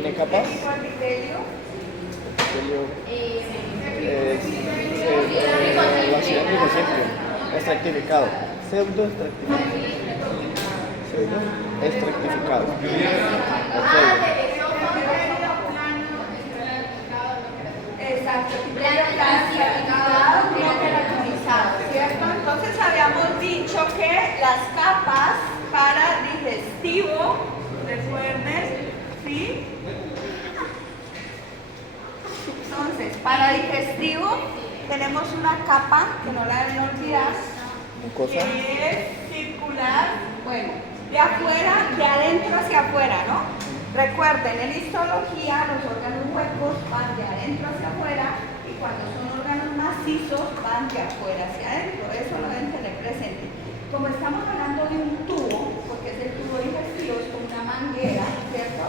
¿Tiene capas? Epitelio. La ciudad dijo siempre, estratificado, pseudo estratificado. Exacto, plano clasificado, no caracterizado, ¿cierto? Entonces habíamos dicho que las capas para digestivo, recuerden, ¿sí? Entonces, para digestivo tenemos una capa que no la deben olvidar, Mucosa. que es circular, bueno, de afuera, de adentro hacia afuera, ¿no? Recuerden, en histología los órganos huecos van de adentro hacia afuera y cuando son órganos macizos van de afuera hacia adentro, eso lo deben tener presente. Como estamos hablando de un tubo, porque es el tubo digestivo, es como una manguera, ¿cierto?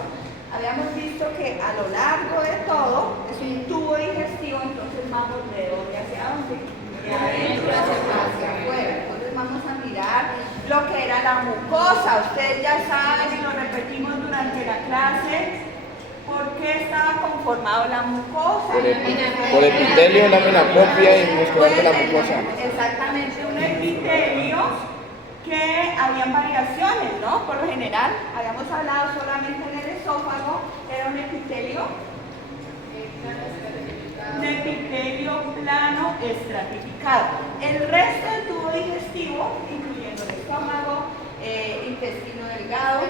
Habíamos visto que a lo largo de todo es un tubo digestivo, entonces vamos de dónde hacia dónde, de adentro hacia afuera. Entonces vamos a mirar lo que era la mucosa. Ustedes ya saben y lo repetimos durante la clase. ¿Por qué estaba conformado la mucosa? Por epitelio, lámina propia y muscular de la mucosa. Exactamente, un epitelio que habían variaciones, ¿no? Por lo general, habíamos hablado solamente en el esófago, era un epitelio plano estratificado. El resto del tubo digestivo, incluyendo el estómago, intestino delgado,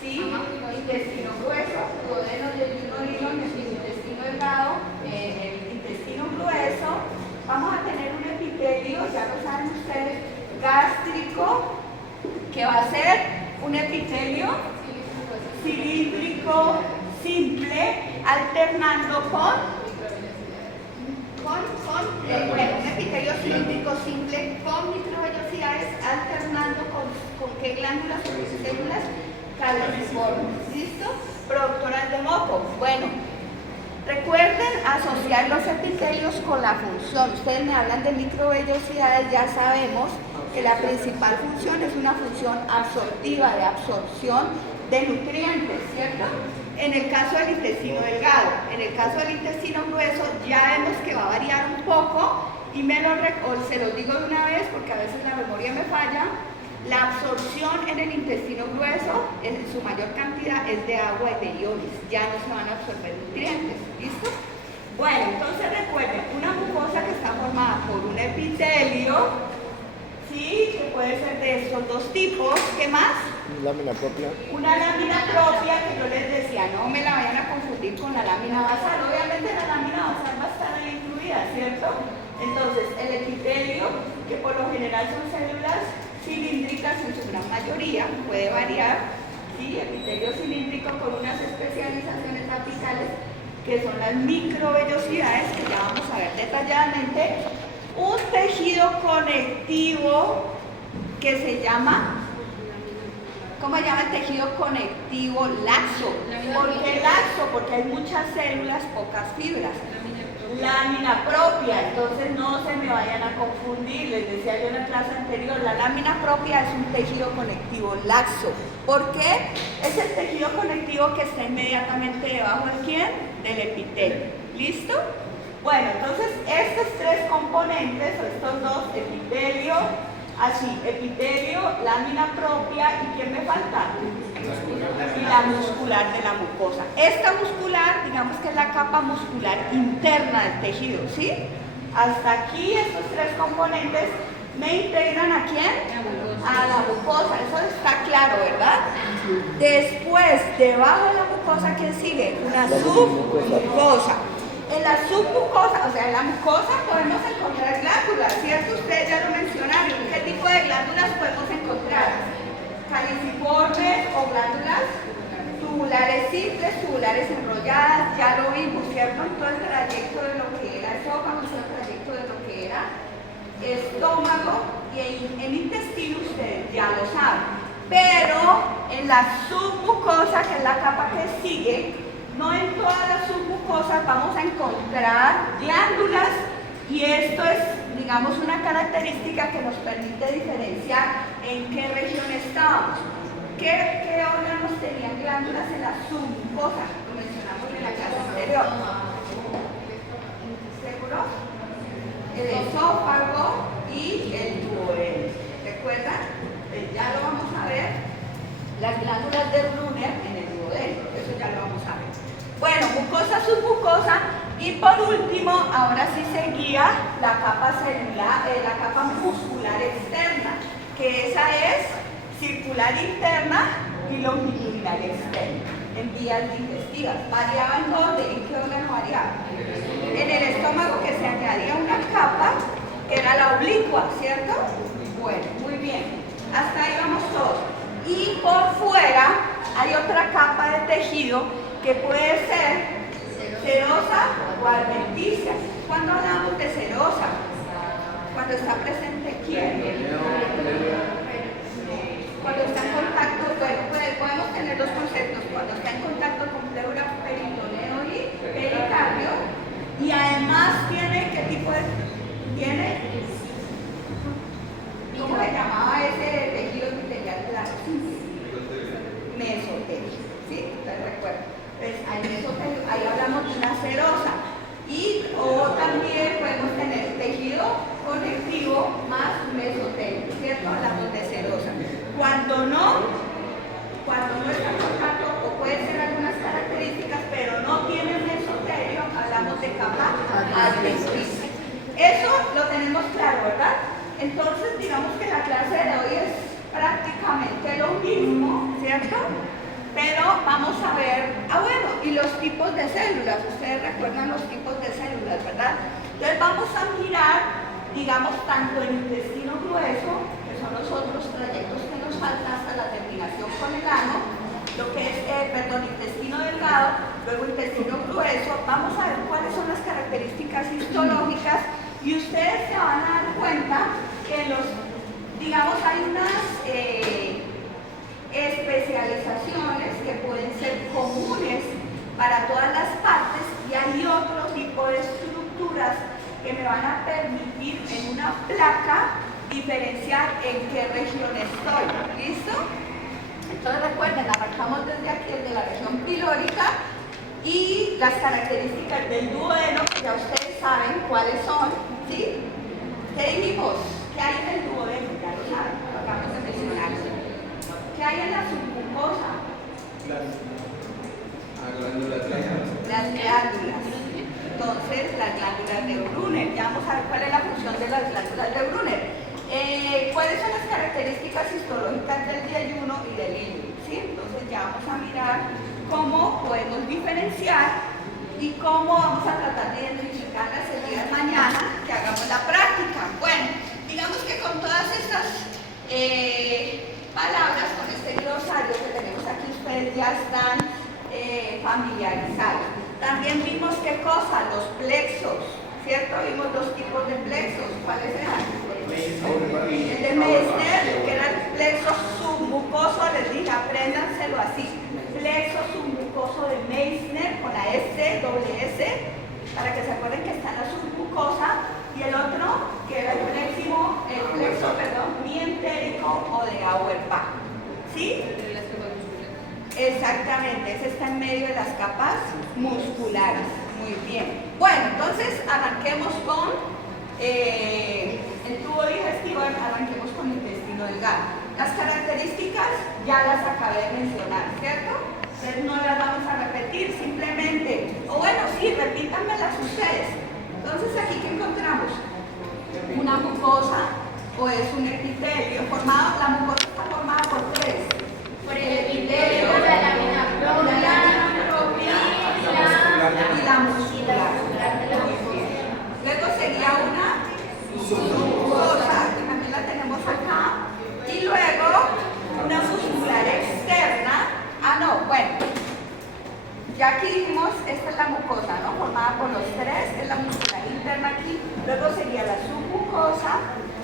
¿sí? Intestino grueso, duodeno, yeyuno, hilón, intestino delgado, el intestino grueso. Vamos a tener un epitelio, ya lo saben ustedes, gástrico, que va a ser un epitelio cilíndrico simple, alternando con un epitelio cilíndrico simple con microvellosidades, alternando con qué glándulas o células caliciformes. ¿Listo? Productoras de moco. Bueno, recuerden asociar los epitelios con la función. Ustedes me hablan de microvellosidades, ya sabemos que la principal función es una función absortiva, de absorción de nutrientes, ¿cierto? En el caso del intestino delgado, en el caso del intestino grueso, ya vemos que va a variar un poco y se los digo de una vez porque a veces la memoria me falla. La absorción en el intestino grueso, en su mayor cantidad, es de agua y de iones, ya no se van a absorber nutrientes, ¿listo? Bueno, entonces recuerden, una mucosa que está formada por un epitelio, ¿sí? Que puede ser de estos dos tipos, ¿qué más? Lámina propia. Una lámina propia que yo les decía, no me la vayan a confundir con la lámina basal. Obviamente la lámina basal va a estar ahí incluida, ¿cierto? Entonces, el epitelio, que por lo general son células cilíndricas en su gran mayoría, puede variar, ¿sí? Epitelio cilíndrico con unas especializaciones apicales que son las microvellosidades, que ya vamos a ver detalladamente. Un tejido conectivo que se llama... ¿Cómo se llama el tejido conectivo? Laxo. ¿Por qué laxo? Porque hay muchas células, pocas fibras. Lámina propia, entonces no se me vayan a confundir. Les decía yo en la clase anterior, la lámina propia es un tejido conectivo laxo. ¿Por qué? Es el tejido conectivo que está inmediatamente debajo de ¿quién? Del epitelio. ¿Listo? Bueno, entonces estos tres componentes, o estos dos, epitelio, así, epitelio, lámina propia, ¿y quién me falta? Y la muscular de la mucosa. Esta muscular, digamos que es la capa muscular interna del tejido, ¿sí? Hasta aquí estos tres componentes me integran ¿a quién? A la mucosa, eso está claro, ¿verdad? Después, debajo de la mucosa, ¿quién sigue? Una submucosa. En la submucosa, o sea, en la mucosa podemos encontrar glándulas, ¿cierto? Ustedes ya lo mencionaron. ¿Qué tipo de glándulas podemos encontrar? Caliciformes o glándulas tubulares simples, tubulares enrolladas, ya lo vimos, ¿cierto? En todo el trayecto de lo que era esófago, todo el trayecto de lo que era estómago y en intestino, ustedes ya lo saben. Pero en la submucosa, que es la capa que sigue, no en todas las submucosas vamos a encontrar glándulas y esto es, digamos, una característica que nos permite diferenciar en qué región estábamos. ¿Qué órganos tenían glándulas en la submucosa? Lo mencionaba en la clase anterior. ¿Seguro? El esófago y el duodeno. ¿Recuerdan? Ya lo vamos a ver. Las glándulas de Brunner en el duodeno. Eso ya lo vamos a ver. Bueno, mucosa, submucosa. Y por último, ahora sí seguía la capa celular, la capa muscular externa, que esa es circular interna y longitudinal externa, en vías digestivas. ¿Variaba en dónde? ¿En qué órgano variaba? En el estómago, que se añadía una capa, que era la oblicua, ¿cierto? Bueno, muy bien. Hasta ahí vamos todos. Y por fuera hay otra capa de tejido que puede ser serosa o adventicia. ¿Cuándo hablamos de serosa? Cuando está presente ¿quién? Cuando está en contacto, bueno, podemos tener dos conceptos. Cuando está en contacto con pleura, peritoneo y pericardio. Y además tiene, ¿qué tipo de? Tiene, ¿cómo se llamaba ese tejido epitelial plano? Mesotelio, ¿sí? ¿Te recuerdo? Pues al mesotelio, ahí hablamos de una serosa. O también podemos tener tejido conectivo más mesotelio, ¿cierto? Hablamos de serosa. Cuando no está en contacto, o pueden ser algunas características, pero no tiene mesotelio, hablamos de capa adventicia. Eso lo tenemos claro, ¿verdad? Entonces, digamos que la clase de hoy es prácticamente lo mismo, ¿cierto? Pero vamos a ver, bueno, y los tipos de células, ustedes recuerdan los tipos de células, ¿verdad? Entonces vamos a mirar, digamos, tanto el intestino grueso, que son los otros trayectos que nos faltan hasta la terminación con el ano, lo que es, intestino delgado, luego intestino grueso. Vamos a ver cuáles son las características histológicas y ustedes se van a dar cuenta que digamos, hay unas especializaciones que pueden ser comunes para todas las partes y hay otro tipo de estructuras que me van a permitir en una placa diferenciar en qué región estoy. ¿Listo? Entonces recuerden, abarcamos desde aquí, desde la región pilórica, y las características del duodeno, que ya ustedes saben cuáles son, ¿sí? ¿Qué dijimos? ¿Qué hay en el duodeno? Ya lo saben, lo acabamos de mencionar. ¿Qué hay en la submucosa? Las glándulas. Entonces, las glándulas de Brunner. Ya vamos a ver cuál es la función de las glándulas de Brunner. ¿Cuáles son las características histológicas del diayuno y del ilium? ¿Sí? Entonces ya vamos a mirar cómo podemos diferenciar y cómo vamos a tratar de identificarlas el día de mañana que hagamos la práctica. Bueno, digamos que con todas estas palabras, con este glosario que tenemos aquí, ustedes ya están familiarizados. También vimos qué cosa, los plexos, ¿cierto? Vimos dos tipos de plexos. ¿Cuáles eran? El de Meissner, que era el plexo submucoso, les dije, apréndanselo así. Plexo submucoso de Meissner, con la doble S, para que se acuerden que está en la submucosa. Y el otro, que era el plexo mientérico o de Auerbach. ¿Sí? Exactamente, ese está en medio de las capas musculares. Muy bien. Bueno, entonces arranquemos con el tubo digestivo, arranquemos con el intestino delgado. Las características ya las acabé de mencionar, ¿cierto? Entonces no las vamos a repetir, simplemente, o bueno, sí, repítanmelas ustedes. Entonces aquí, ¿qué encontramos? Una mucosa, o es un epitelio formado, la mucosa está formada por tres. Por el epitelio, la lámina propia y la muscular. Luego sería una submucosa, que también la tenemos acá, y luego una muscular externa. Ya aquí dijimos, esta es la mucosa, ¿no? Formada por los tres, es la muscular interna aquí. Luego sería la submucosa,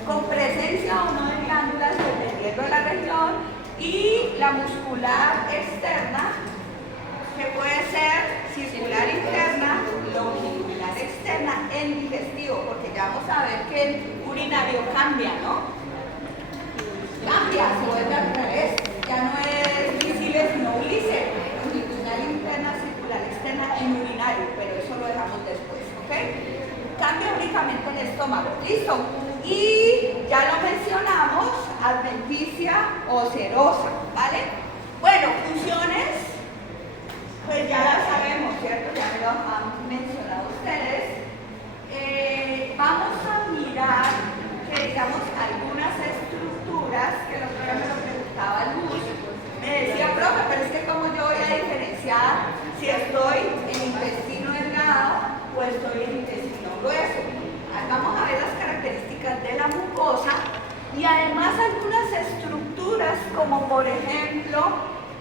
con presencia o no de glándulas, dependiendo de la región, y la muscular externa, que puede ser circular interna, longitudinal externa en digestivo, porque ya vamos a ver que el urinario cambia, ¿no? Cambia, se vuelve al revés, ya no es visible sino ulice, longitudinal interna, circular externa en únicamente en estómago. ¿Listo? Y ya lo mencionamos, adventicia o serosa, ¿vale? Bueno, funciones, pues ya las sabemos, ¿cierto? Ya me lo han mencionado ustedes. Vamos a mirar que digamos algunas estructuras que el otro día me lo preguntaba Luz. Me decía, profe, pero es que como yo voy a diferenciar si estoy en intestino delgado o estoy en intestino grueso. Vamos a ver las características de la mucosa y además algunas estructuras como por ejemplo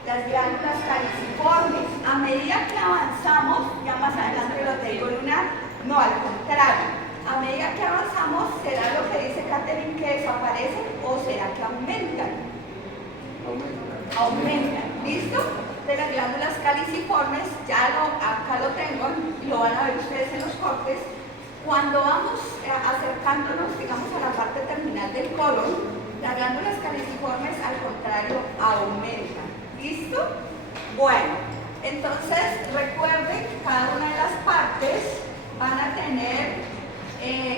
las glándulas caliciformes. A medida que avanzamos, ya más adelante lo digo en una, no, al contrario, a medida que avanzamos, ¿será lo que dice Catherine que desaparecen o será que aumentan? Aumentan. ¿Listo? De las glándulas caliciformes, acá lo tengo, lo van a ver ustedes en los cortes. Cuando vamos acercándonos, digamos, a la parte terminal del colon, las glándulas caliciformes, al contrario, aumentan. ¿Listo? Bueno, entonces recuerden que cada una de las partes van a tener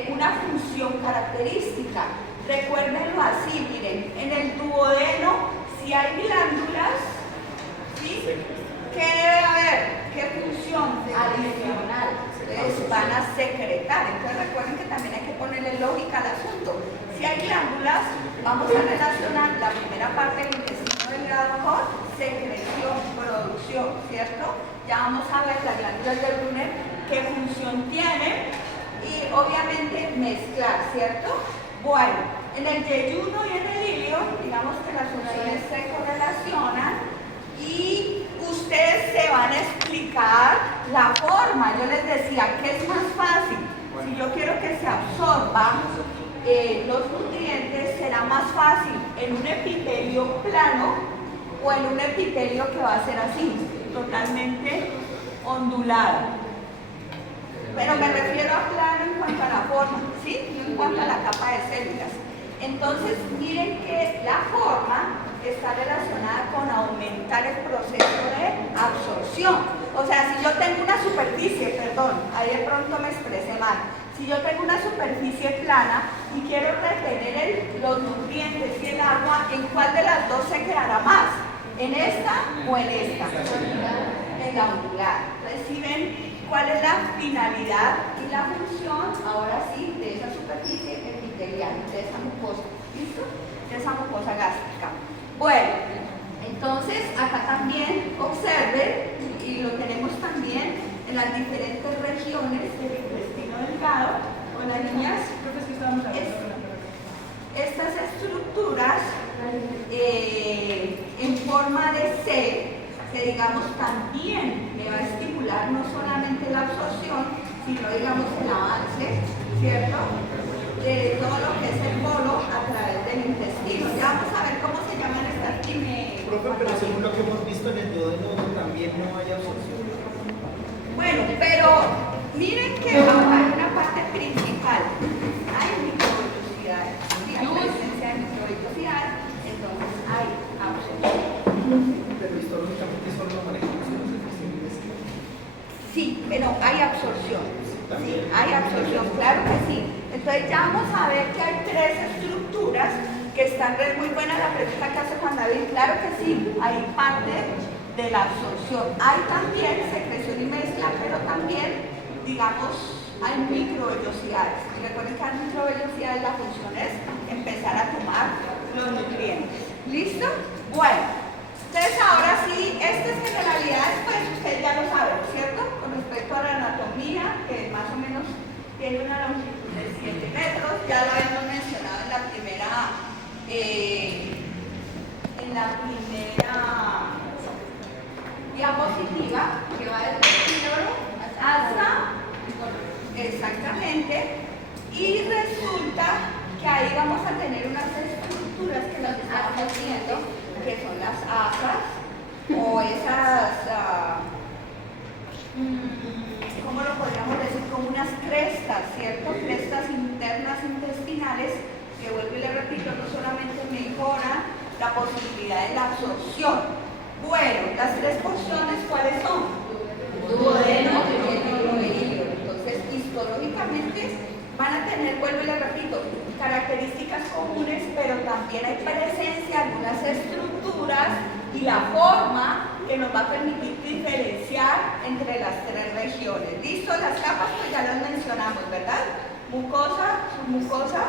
una función característica. Recuérdenlo así, miren, en el duodeno, si hay glándulas, ¿sí? ¿Qué debe haber? ¿Qué función adicional? Entonces van a secretar. Entonces recuerden que también hay que ponerle lógica al asunto. Si hay glándulas, vamos a relacionar la primera parte del intestino delgado con secreción, producción, ¿cierto? Ya vamos a ver las glándulas de Brunner qué función tienen y obviamente mezclar, ¿cierto? Bueno, en el yeyuno y en el ilio, digamos que las funciones se correlacionan y ustedes se van a explicar la forma. Yo les decía que es más fácil. Si yo quiero que se absorban los nutrientes, será más fácil en un epitelio plano o en un epitelio que va a ser así, totalmente ondulado. Pero me refiero a plano en cuanto a la forma, ¿sí? No en cuanto a la capa de células. Entonces, miren que la forma está relacionada con aumentar el proceso de absorción. O sea, si yo tengo una superficie, perdón, ahí de pronto me expresé mal. Si yo tengo una superficie plana y quiero retener los nutrientes y el agua, ¿en cuál de las dos se quedará más? ¿En esta o en esta? En la ondular. Entonces, si ven cuál es la finalidad y la función, ahora sí, de esa superficie epitelial, de esa mucosa, ¿listo? De esa mucosa gástrica. Bueno, entonces acá también observen, y lo tenemos también en las diferentes regiones del intestino delgado, con las niñas, estas estructuras en forma de C, que digamos también me va a estimular no solamente la absorción, sino digamos el avance, ¿cierto? De todo lo que es el bolo a través del intestino. Ya vamos a ver cómo se llaman estas Profe, pero según lo que hemos visto en el duodeno también no hay absorción. Bueno, pero miren que vamos a ver una parte principal. Hay microvellosidades. Si hay presencia de microvellosidades, entonces hay absorción. Pero históricamente solo lo manejamos en los intestinos. Sí, pero hay absorción. Sí, hay absorción, claro que sí. Entonces ya vamos a ver que hay tres estructuras que están muy buena la pregunta que hace Juan David. Claro que sí, hay parte de la absorción. Hay también secreción y mezcla, pero también, digamos, hay microvellosidades. Y recuerden que las microvellosidades la función es empezar a tomar los nutrientes. ¿Listo? Bueno, entonces ahora sí, estas generalidades, pues ustedes ya lo saben, ¿cierto? Con respecto a la anatomía, que más o menos tiene una longitud de 7 metros, ya lo habíamos mencionado en la primera diapositiva, que va desde el cerebro hasta, exactamente, y resulta que ahí vamos a tener unas estructuras que nos estamos viendo, que son las asas, o esas, ¿cómo lo podríamos decir? Como unas crestas, ¿cierto? Crestas internas intestinales, que vuelvo y le repito, no solamente mejoran la posibilidad de la absorción. Bueno, las tres porciones, ¿cuáles son? Duodeno, yeyuno e ilio. Entonces, histológicamente, van a tener, vuelvo y les repito, características comunes, pero también hay presencia de algunas estructuras y la forma que nos va a permitir diferenciar entre las tres regiones. ¿Listo? Las capas pues ya las mencionamos, ¿verdad? Mucosa, submucosa,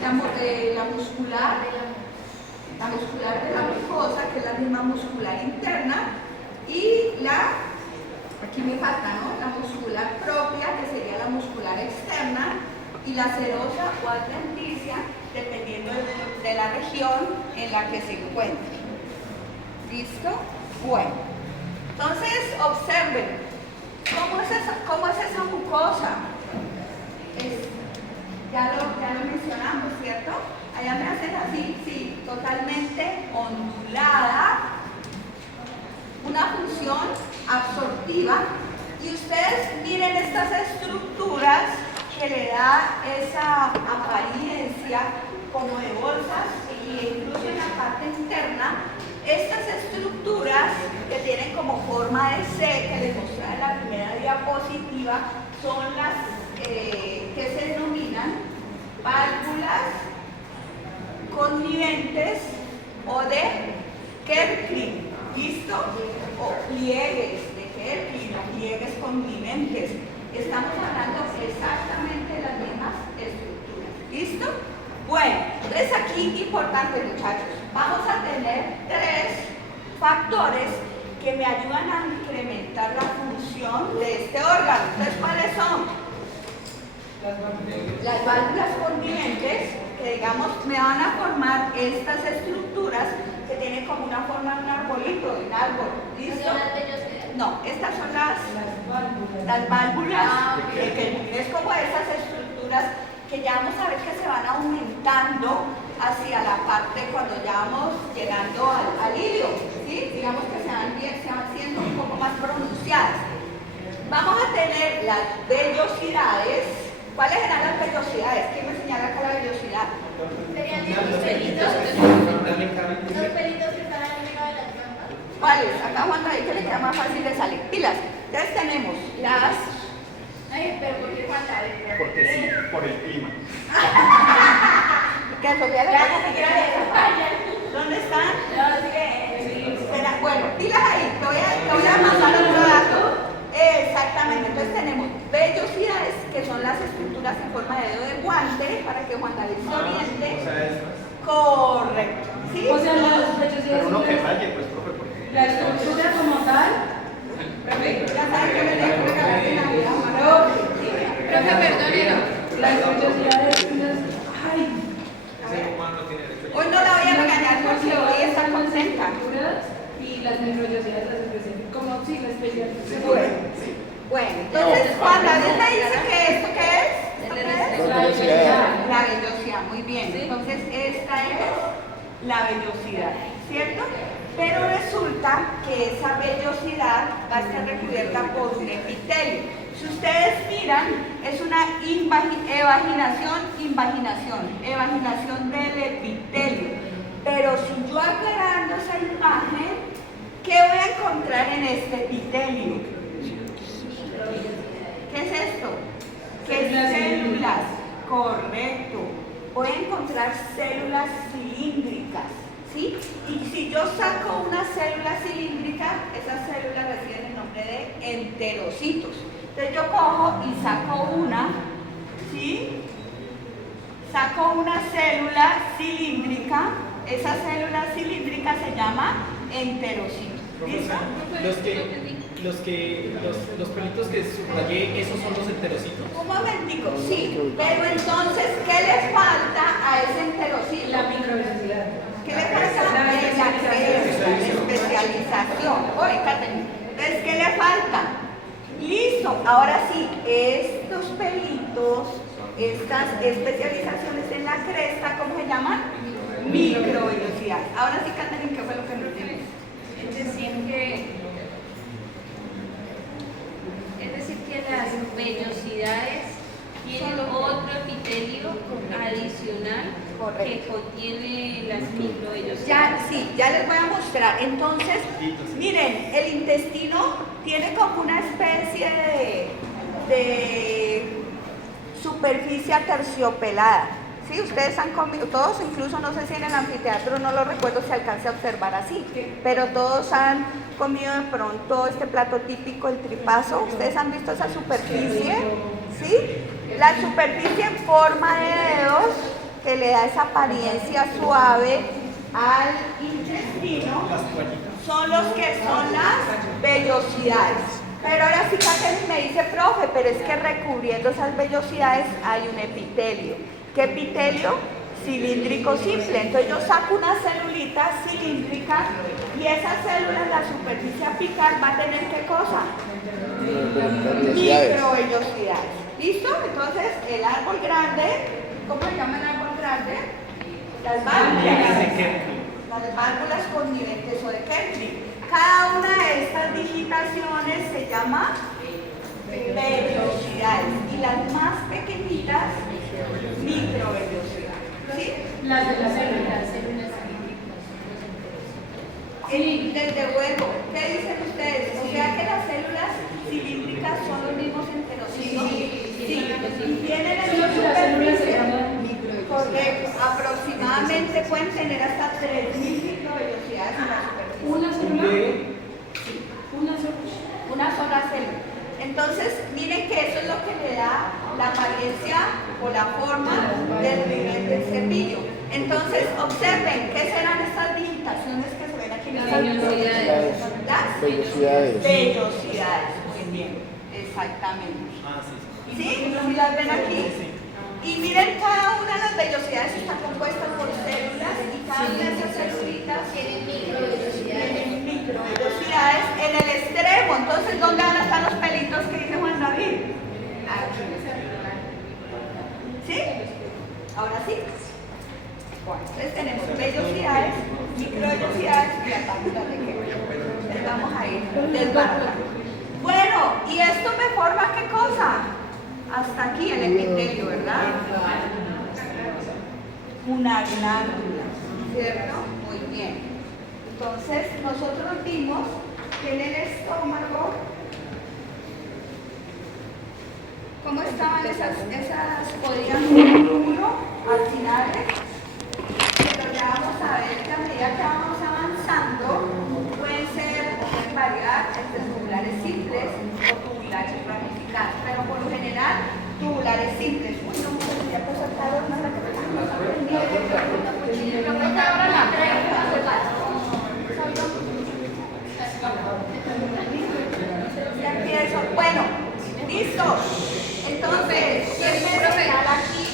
la muscular de la mucosa, que es la misma muscular interna, y aquí me falta, ¿no? La muscular propia, que sería la muscular externa, y la serosa o adventicia, dependiendo de la región en la que se encuentre. ¿Listo? Bueno, entonces observen, ¿cómo es esa mucosa? Ya lo mencionamos, ¿cierto? Allá me hacen así, sí, totalmente ondulada, una función absortiva, y ustedes miren estas estructuras que le da esa apariencia como de bolsas, y incluso en la parte interna, estas estructuras que tienen como forma de C, que les mostré en la primera diapositiva, son las que se denominan válvulas conniventes o de Kerkring, ¿listo? O pliegues de Kerkring o pliegues conniventes. Estamos hablando exactamente de las mismas estructuras, ¿listo? Bueno, entonces aquí, importante muchachos, vamos a tener tres factores que me ayudan a incrementar la función de este órgano. Entonces, ¿cuáles son? Las válvulas conniventes, que digamos me van a formar estas estructuras que tienen como una forma de un arbolito, de un árbol. ¿Listo? No, estas son las válvulas, que es como esas estructuras que ya vamos a ver que se van aumentando hacia la parte cuando ya vamos llegando al ilio, ¿sí? Digamos que se van siendo un poco más pronunciadas. Vamos a tener las vellosidades. ¿Cuáles eran las vellosidades? ¿Quién me señala acá la vellosidad? Serían estos pelitos. Los pelitos que están arriba de las gambas. ¿Cuáles? Acá Juan David que le queda más fácil de salir. Pilas. Entonces tenemos las... Ay, pero ¿por qué Juan David? Porque sí, por el clima. ¿Qué Sofía le pasa? ¿Dónde están? Espera, bueno, pilas ahí. Te voy a mandar otro dato. Exactamente. Entonces tenemos vellosidades, que son las estructuras en forma de dedo de guante, para que Juan David se oriente. O sea, estas. Correcto. ¿Sí? O sea, las vellosidades Pero uno que son falle, pues, profe, porque... la estructura como tal. Ya saben que me tengo que regalar de Navidad. Profe, perdónelo. Las vellosidades son las... Ay. Hoy no la voy a regañar porque hoy está contenta. Y las microvellosidades las especiales. Como si la especial. Bueno, entonces Juan David me dice que esto ¿qué es? ¿Esto qué es? La vellosidad. La vellosidad, muy bien. Entonces esta es la vellosidad, ¿cierto? Pero resulta que esa vellosidad va a estar recubierta por un epitelio. Si ustedes miran, es una evaginación del epitelio. Pero si yo aclarando esa imagen, ¿qué voy a encontrar en este epitelio? ¿Qué es esto? ¿Qué es células? Correcto. Voy a encontrar células cilíndricas, ¿sí? Y si yo saco una célula cilíndrica, esas células reciben el nombre de enterocitos. Entonces yo cojo y saco una, ¿sí? Saco una célula cilíndrica, esa célula cilíndrica se llama enterocito. ¿Listo? Los pelitos que subrayé, esos son los enterocitos. Un momentico, sí, pero entonces, ¿qué le falta a ese enterocito? La microvellosidad. ¿Qué le falta? La especialización. Oye, Catherine, entonces, ¿qué le falta? Listo, ahora sí, estos pelitos, estas especializaciones en la cresta, ¿cómo se llaman? Microvellosidad. Ahora sí, Catherine, ¿qué fue lo que nos dimos? Es decir que las vellosidades tienen otro epitelio adicional que contiene las microvellosidades. Ya, sí, ya les voy a mostrar. Entonces, miren, el intestino tiene como una especie de superficie aterciopelada. ¿Sí? Ustedes han comido, todos, incluso no sé si en el anfiteatro, no lo recuerdo si alcance a observar así, pero todos han comido de pronto este plato típico, el tripazo. ¿Ustedes han visto esa superficie? ¿Sí? La superficie en forma de dedos que le da esa apariencia suave al intestino son los que son las vellosidades. Pero ahora sí Catherine me dice, profe, pero es que recubriendo esas vellosidades hay un epitelio. ¿Qué epitelio? Cilíndrico simple. Entonces yo saco una celulita cilíndrica y esa célula en la superficie apical va a tener ¿qué cosa? Microvellosidades. ¿Listo? Entonces el árbol grande, ¿cómo se llama el árbol grande? Las válvulas. Las válvulas conniventes o de Kempling. Cada una de estas digitaciones se llama vellosidades y las más pequeñitas microvellosidades. ¿Sí? Las de las células. Desde luego, ¿qué dicen ustedes? O sea que las células cilíndricas son los mismos enterocitos. Sí. Y tienen en su superficie, correcto, aproximadamente pueden tener hasta 3.000 microvellosidades en la superficie. ¿Una célula? Sí. Una sola. Una sola célula. Entonces, miren que eso es lo que le da la apariencia o la forma del rimen del cepillo. Entonces, observen, ¿qué serán estas digitaciones que se ven aquí en esta Vellosidades. Las Vellosidades. vellosidades. Muy bien, exactamente. ¿Sí? ¿Sí las ven aquí? Y miren, cada una de las vellosidades está compuesta por células y cada una de esas celulitas Tienen microvellosidades. tienen microvellosidades en el extremo. Entonces, ¿dónde van a estar los pelitos que dice Juan David? Aquí. ¿Sí? Ahora sí. Bueno, entonces tenemos vellosidades, microvellosidades y las válvulas de Kempling. Les vamos a ir desbaratando. Bueno, ¿y esto me forma qué cosa? Hasta aquí el epitelio, ¿verdad? Una glándula, ¿cierto? Muy bien. Entonces, nosotros vimos que en el estómago, ¿cómo estaban esas podían ser actinales? Pero ya vamos a ver que a medida que vamos avanzando, pueden variar entre tubulares simples o tubulares ramificados, pero por lo general, tubulares simples. Uy, no me podría pasar calor, no es la que me estamos aprendiendo. Yo creo que ahora la ya empiezo. Bueno, listo. Entonces, ¿quién me señala aquí?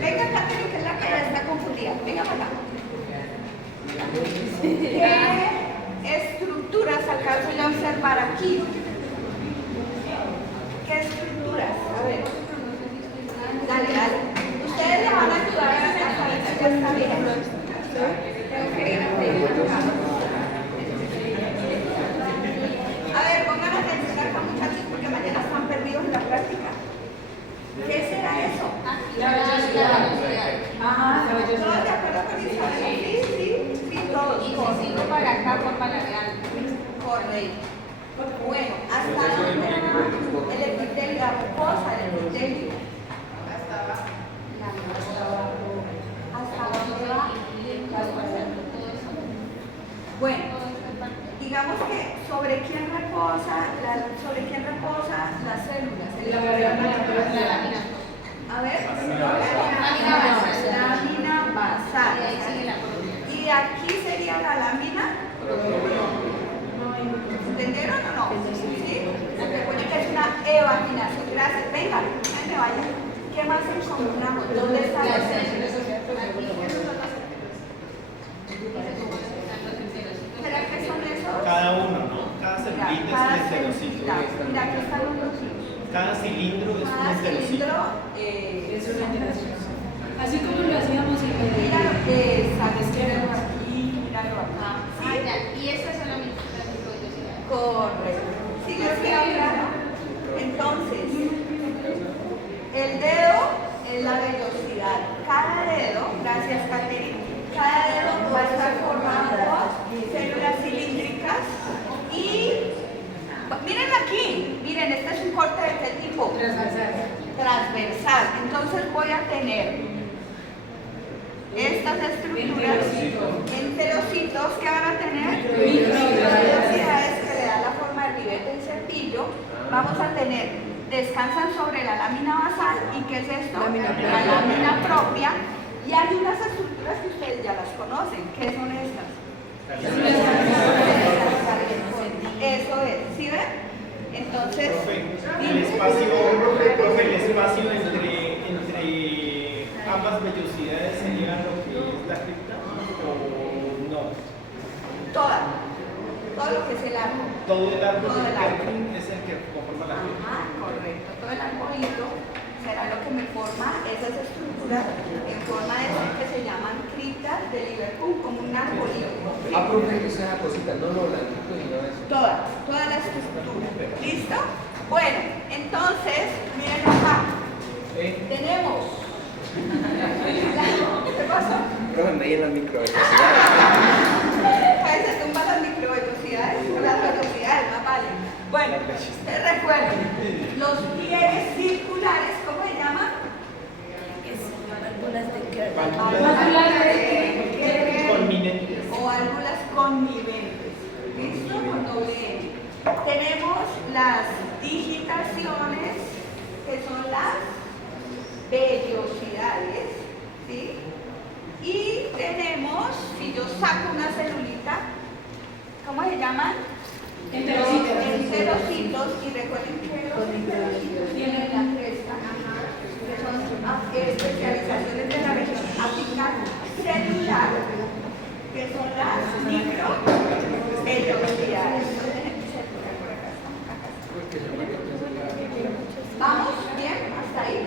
Venga, Catherine, que es la que ya está confundida. Venga para acá. ¿Qué estructuras alcanzo yo a observar aquí? ¿Qué estructuras? A ver. Dale. Ustedes le van a ayudar a saber si ya está bien. Tengo que ir a pedir acá. A ver, pongan atención acá, muchachos, porque mañana están perdidos en la práctica. ¿Qué será eso? La vellosidad. Ah, ¿todos de acuerdo con Isabel? Sí, todos. Y si sigo para acá, forma la real. Correcto. Bueno, ¿hasta dónde va el epitelio? La mucosa del epitelio. Hasta abajo. ¿Hasta dónde va? Bueno, digamos que sobre quién reposa las células. A ver, lámina basal. Y aquí sería la lámina. ¿Entendieron o no? ¿Sí? Recuerden que es una evaginación. Gracias. Venga, me vayan. ¿Qué más encontramos? ¿Dónde están las células? ¿Será que son esos? Cada uno, ¿no? Cada celulita es un enterocito. Mira, aquí están los lóbulos. Cada cilindro es un Cada enterocito. cilindro Es una generación. Así como lo hacíamos en míralo, sabes que míralo aquí, míralo acá. ¿Sí? Y esa es solamente la microvellosidad. Correcto. ¿Sí les queda claro? Entonces, el dedo es la velocidad. Cada dedo, gracias Catherine, cada dedo va a estar formado por células cilíndricas y miren aquí, miren, este es un corte de qué tipo? transversal. Transversal. Entonces, voy a tener estas estructuras enterocitos que van a tener microvellosidades que le dan la forma de ribete en cepillo. Vamos a tener, descansan sobre la lámina basal. ¿Y qué es esto? La lámina propia. Y hay unas estructuras que ustedes ya las conocen. ¿Qué son estas? Eso es, ¿sí ven? Entonces, el espacio entre ambas vellosidades sería lo que es la cripta o no. todo lo que es el árbol. Todo el árbol Todo el árbol. es el que conforma la cripta. Ajá, correcto. Todo el arbolito será lo que me forma esas estructuras en forma de eso que se llaman criptas de Liverpool, como un arbolito. Profe, esa cosita, no, la cripta y no es. Toda la estructura. ¿Listo? Bueno, entonces, miren acá. Tenemos. ¿Qué pasó? Profe, me di las microvellosidades. Ahí se tumban las microvellosidades o las velocidades, más vale. Bueno, recuerden, los pliegues circulares, ¿cómo se llaman? Conminentes. O válvulas conniventes. ¿Listo? Con doble N. Tenemos las digitaciones, que son las vellosidades, ¿sí? Y tenemos, si yo saco una celulita, ¿cómo se llaman? Enterocitos. Y recuerden que los enterocitos tienen la cresta, que son especializaciones de la región apical celular, que son las microvellosidades. ¿Vamos bien? Hasta ahí.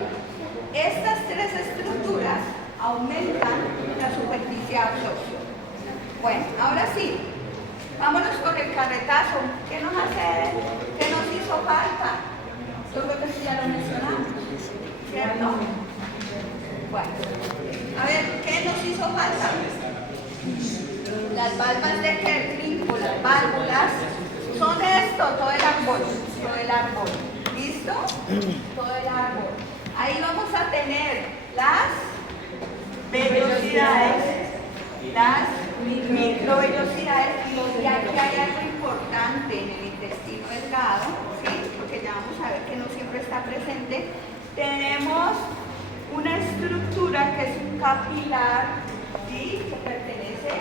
Estas tres estructuras aumentan la superficie de absorción. Bueno, ahora sí, vámonos con el carretazo. ¿Qué nos hizo falta? Yo creo que sí ya lo mencionamos, ¿cierto? Bueno, a ver, ¿qué nos hizo falta? Las valvas de Kertling o las válvulas son esto, todo el árbol. ¿Listo? Todo el árbol. Ahí vamos a tener las vellosidades, las microvellosidades, y aquí hay algo importante en el intestino delgado, ¿sí? Porque ya vamos a ver que no siempre está presente. Tenemos una estructura que es un capilar, ¿sí? Que pertenece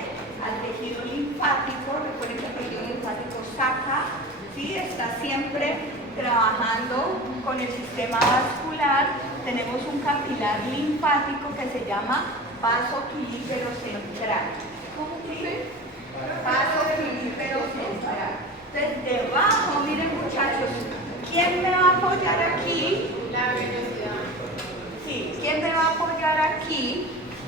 al tejido linfático. Recuerden que el tejido linfático saca, ¿sí? Está siempre trabajando con el sistema vascular. Tenemos un capilar linfático que se llama vaso quilífero central. ¿Cómo dice? Vaso quilífero central. Entonces, debajo, miren muchachos, ¿quién me va a apoyar aquí? La velocidad. Sí, ¿quién me va a apoyar aquí?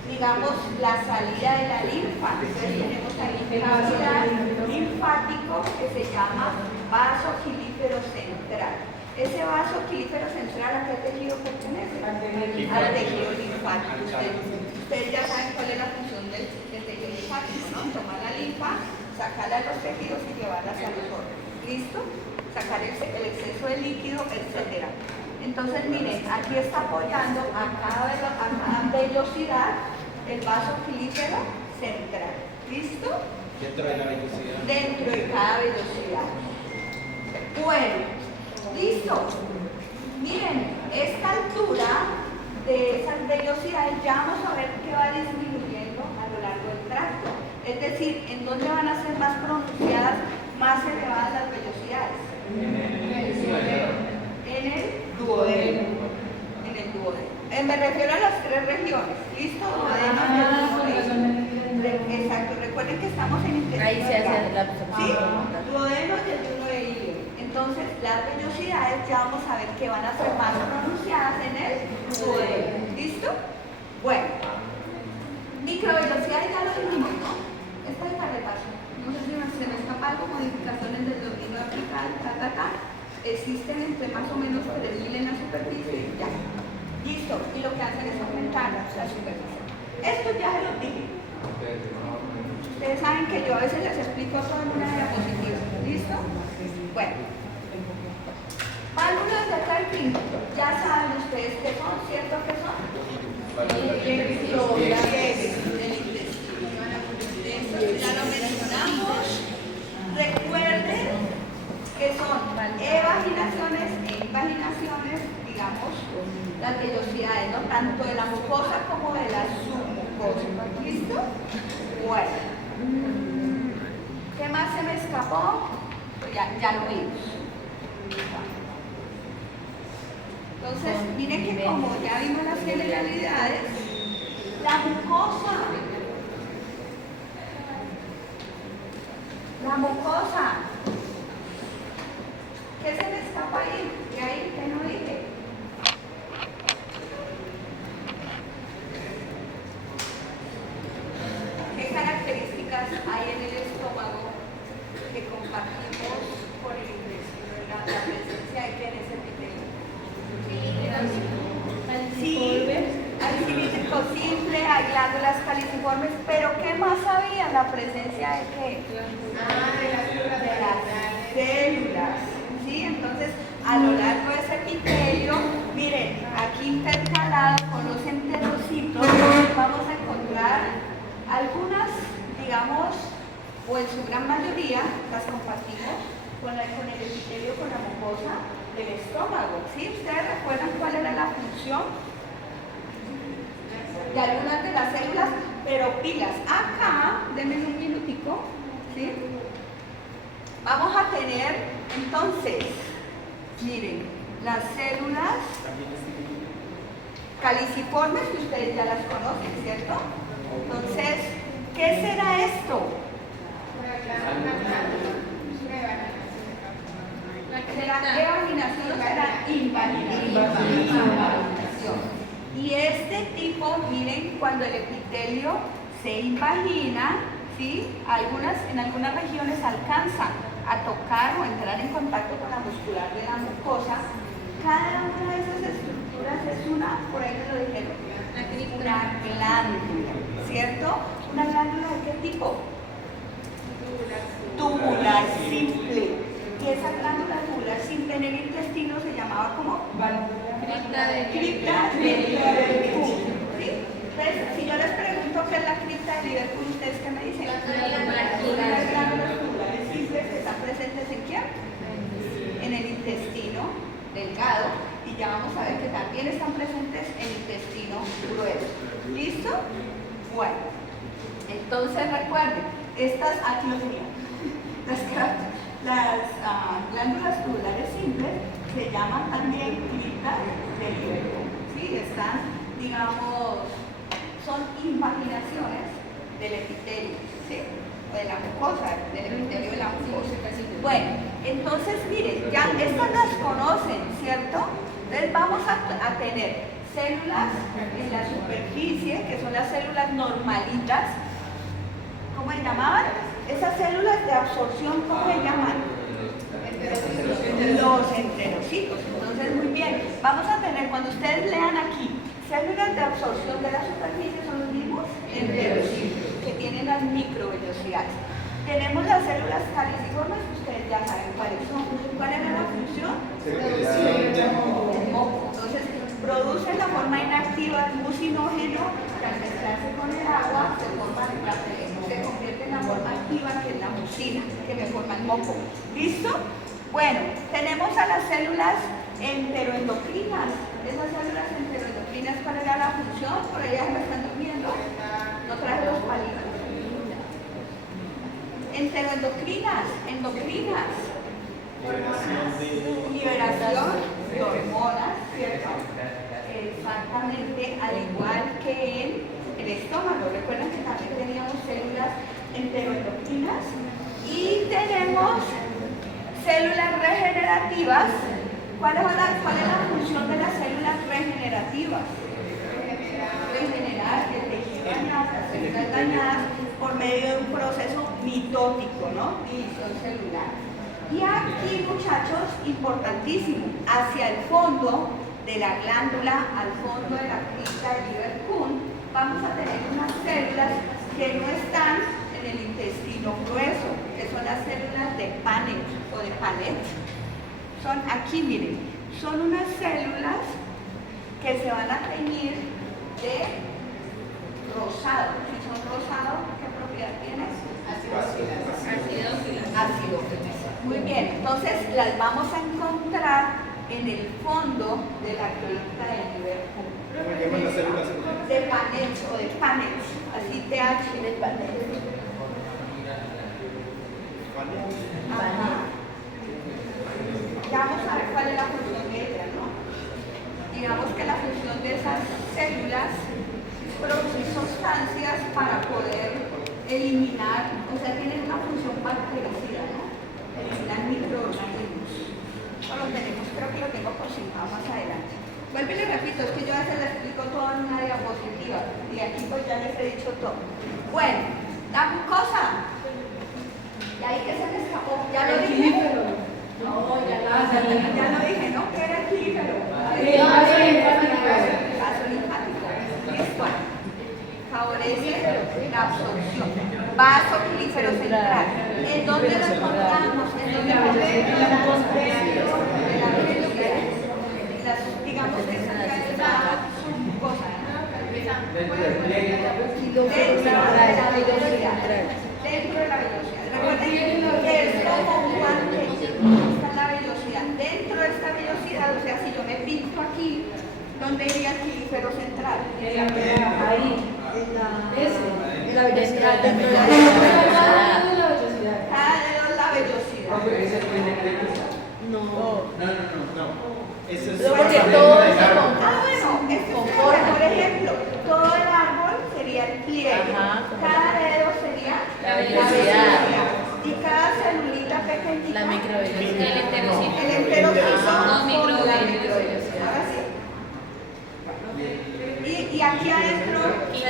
Digamos, la salida de la linfa. Entonces tenemos ahí un capilar linfático que se llama vaso quilífero central. Ese vaso quilífero central, ¿a qué tejido pertenece? Al tejido linfático. Ustedes ya saben cuál es la función del tejido linfático, ¿no? Tomar la linfa, sacarla de los tejidos y llevarla hacia los órganos. ¿Listo? Sacar el exceso de líquido, etc. Entonces, miren, aquí está apoyando a cada vellosidad el vaso quilífero central. ¿Listo? Dentro de la velocidad. Dentro de cada velocidad. Bueno, listo. Miren, esta altura de esas velocidades ya vamos a ver que va disminuyendo a lo largo del tracto. Es decir, ¿en dónde van a ser más pronunciadas, más elevadas las velocidades? En el duodeno. En el duodeno. Me refiero a las tres regiones. ¿Listo? Duodeno. Exacto. Recuerden que estamos en intestino. Ahí se hace la ¿Sí? Duodeno y el yugo de hilo. Entonces, las vellosidades ya vamos a ver que van a ser más pronunciadas en el duodeno. ¿Listo? Bueno. Microvelocidades ya lo dijimos, ¿no? Esta es el carretazo. No sé si se me escapa algo, modificaciones del dominio apical, existen entre más o menos 3.000 en la superficie, ya. Listo, y lo que hacen es aumentar la superficie. Esto ya se los dije. Ustedes saben que yo a veces les explico todo en una diapositiva. ¿Listo? Bueno. Válvulas de Kertling, ya saben ustedes qué son, ¿cierto que son? Ya lo mencionamos. Recuerden que son evaginaciones e invaginaciones, digamos, las vellosidades, ¿no? Tanto de la mucosa como de la submucosa. ¿Listo? Bueno. ¿Qué más se me escapó? Pues ya lo vimos. Entonces, miren que como ya vimos las generalidades, la mucosa, ¿qué se me escapa ahí? ¿Qué hay? ¿Qué no dije? ¿Qué características hay en el estómago que compartimos con el intestino, la presencia de qué en ese epitelio? Sí, hay cilíndrico simple, hay glándulas caliciformes, pero ¿qué más había? La presencia de qué? De las células. ¿Sí? Entonces, a lo largo de ese epitelio, miren, aquí intercalado con los enterocitos, vamos a encontrar algunas, digamos, o en su gran mayoría, las compartimos con el epitelio, con la mucosa del estómago. ¿Sí? ¿Ustedes recuerdan cuál era la función de algunas de las células? Pero pilas, acá, denme un minutico, ¿sí? Vamos a tener, entonces, miren, las células caliciformes, que ustedes ya las conocen, ¿cierto? Entonces, ¿qué será esto? ¿Será evaginación o será invaginación? Y este tipo, miren, cuando el epitelio se invagina, ¿sí? En algunas regiones alcanza a tocar o entrar en contacto con la muscular de la mucosa. Cada una de esas estructuras es una, por ahí me lo dijeron, una glándula, ¿cierto? ¿Una glándula de qué tipo? Tubular simple. Y esa glándula tubular simple en el intestino se llamaba como cripta del Liverpool. ¿Sí? Entonces, si yo les pregunto qué es la cripta del Liverpool, ¿ustedes qué me dicen? Las glándulas tubulares simples que están presentes ¿en quién? En el intestino delgado, y ya vamos a ver que también están presentes en el intestino grueso. ¿Listo? Bueno, entonces recuerden, estas, aquí lo tenía, las glándulas tubulares simples se llaman también cripta del Liverpool. ¿Sí? Están, digamos, son invaginaciones del epitelio, ¿sí? O de la mucosa, del epitelio de la mucosa. Bueno, entonces miren, ya estas las conocen, ¿cierto? Entonces vamos a tener células en la superficie, que son las células normalitas. ¿Cómo se llamaban? Esas células de absorción, ¿cómo se llaman? Los enterocitos. Entonces, muy bien, vamos a tener, cuando ustedes lean aquí, células de absorción de la superficie son los mismos enterocitos, que tienen las microvellosidades. Tenemos las células caliciformes, ustedes ya saben cuáles son. ¿Cuál era la función? Entonces, producen la forma inactiva del mucinógeno, que al mezclarse con el agua se convierte en la forma activa, que es la mucina, que me forma el moco. ¿Listo? Bueno, tenemos a las células enteroendocrinas. Esas células enteroendocrinas, ¿cuál era la función? Por allá me están durmiendo. No traje los palitos. Enteroendocrinas, endocrinas. Liberación de hormonas, ¿cierto? Exactamente, al igual que en el estómago. Recuerden que también teníamos células enteroendocrinas y tenemos células regenerativas. ¿Cuál es la función de las células regenerativas? Regenerar el tejido dañado, las células dañadas por medio de un proceso mitótico, ¿no? División celular. Y aquí, muchachos, importantísimo, hacia el fondo de la glándula, al fondo de la cripta de Liverpool, vamos a tener unas células que no están en el intestino grueso, que son las células de Paneth o de Paneth. Son aquí, miren, son unas células que se van a teñir de rosado. Si son rosado, ¿qué propiedad tienes? Acidófilas. Muy bien, entonces las vamos a encontrar en el fondo de la cripta del Liverpool. De Panels o de Panels, así TH de Panels. Ajá. Ya vamos a ver cuál es la función de ella, ¿no? Digamos que la función de esas células producir sustancias para poder eliminar, o sea, tienen una función bactericida, ¿no? Eliminar microorganismos. Eso lo tenemos, creo que lo tengo por sentado más adelante. Vuelvo y le repito, es que yo a veces le explico todo en una diapositiva y aquí pues ya les he dicho todo. Bueno, dame cosa. ¿Y ahí qué se me escapó? ¿Ya lo dije? No, ya lo dije, ¿no? ¿Qué era equilífero? Vaso linfático. Listo. Favorece la absorción. Vaso equilífero central. ¿En dónde lo encontramos? ¿En dónde lo encontramos? Digamos que esa es la cosa, ¿no? Dentro de la velocidad. Recuerden que es como un guante. Esta es la velocidad. Dentro de esta velocidad, o sea, si yo me pinto aquí, ¿dónde iría el equilífero central? Ahí. En la velocidad. Cada dedo es la velocidad. No. Eso es Porque todo se Bueno, esto es por ejemplo, todo el árbol sería el pliegue. Ajá. Cada dedo sería La velocidad. Y cada celulita pequeñita. La microvelocidad. El enterocisto No, con la microvelocidad. microvelocidad. Ahora sí. Y aquí adentro, ¿sí?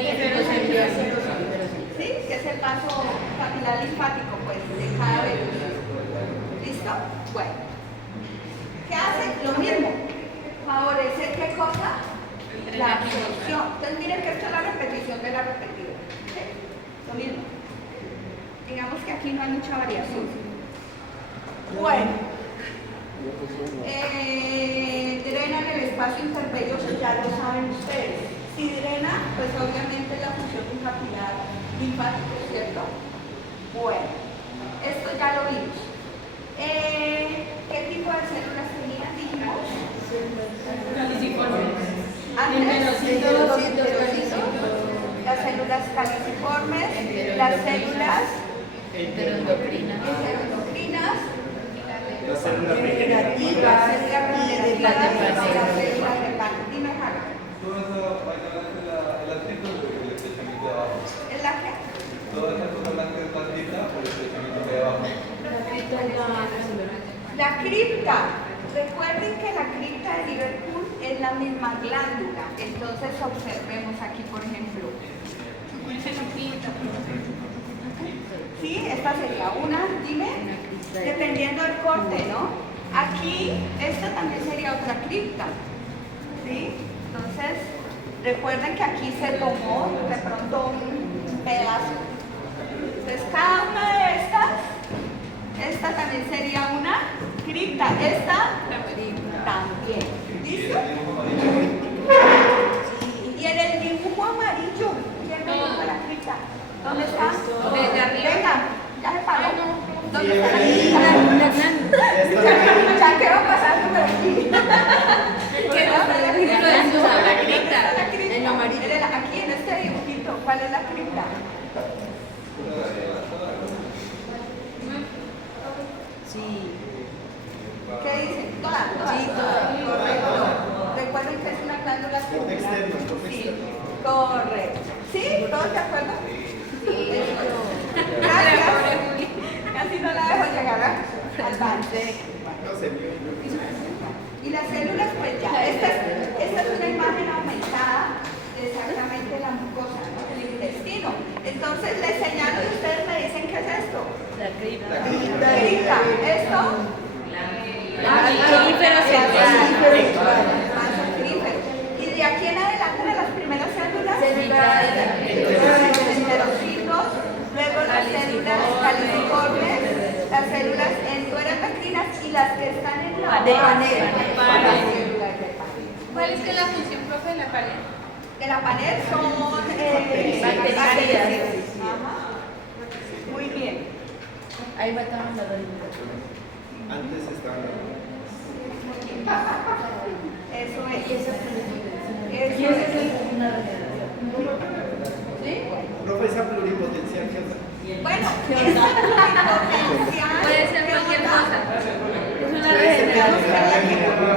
Que es el vaso capilar linfático, pues, de cada velocidad. ¿Listo? Bueno. ¿Qué hace? Lo mismo. Favorecer qué cosa? La absorción. Entonces miren que esto es la repetición de la repetida. ¿Sí? Lo mismo. Digamos que aquí no hay mucha variación. Bueno. Drenan el espacio intervelloso, ya lo saben ustedes. Si drena, pues obviamente la función de un capilar linfático, ¿cierto? Bueno, esto ya lo vimos. ¿Qué tipo de células tenían? Dijimos. Las células caliciformes, las células Enteroendocrinas. Las células regenerativas, las células de Panel. Dime, Jara. ¿Es la qué? La cripta. Recuerden que la cripta de Liverpool es la misma glándula. Entonces observemos aquí, por ejemplo. Sí, esta sería una, dime, dependiendo del corte, ¿no? Aquí, esta también sería otra cripta. ¿Sí? Entonces, recuerden que aquí se tomó de pronto un pedazo. Entonces, cada una de estas, esta también sería una cripta, esta también. ¿Listo? Y en el dibujo amarillo, ¿quién me dijo la cripta? ¿Dónde está? Desde arriba. Venga, ya se paró. ¿Dónde está la cripta? Ya que va pasando por aquí. ¿Qué no? La cripta. La cripta. En amarillo. Aquí en este dibujito, ¿cuál es la cripta? Sí. ¿Qué dicen? Todas. Sí, todas. Correcto. Recuerden que es una glándula Corte externo, tubular. corte Sí, externo. correcto. ¿Sí? ¿Todos de acuerdo? Sí. Gracias. Casi no la dejo llegar al avance. No sé, Y las células, pues ya. Esta es una imagen aumentada de exactamente la mucosa, ¿no? El intestino. Entonces les señalo y ustedes me dicen qué es esto. La cripta. Cripta. ¿Esto? Aquífero central. Vaso crífero. Y de aquí en adelante de las primeras células, Células. enterocitos, luego las células caliciformes, las células endoendocrinas y las que están en la De base, panel. las células de panel. ¿Cuál es que la función, profe, de la pared? de la pared son bacterias. Ajá. Muy bien. Ahí va a estar la Antes estaban. Eso es. Y esa Eso es es. una regeneración. ¿Sí? Profe, esa pluripotencial que hace. Bueno, esa pluripotencial Puede ser cualquier cosa. Es una Puede ser regeneración.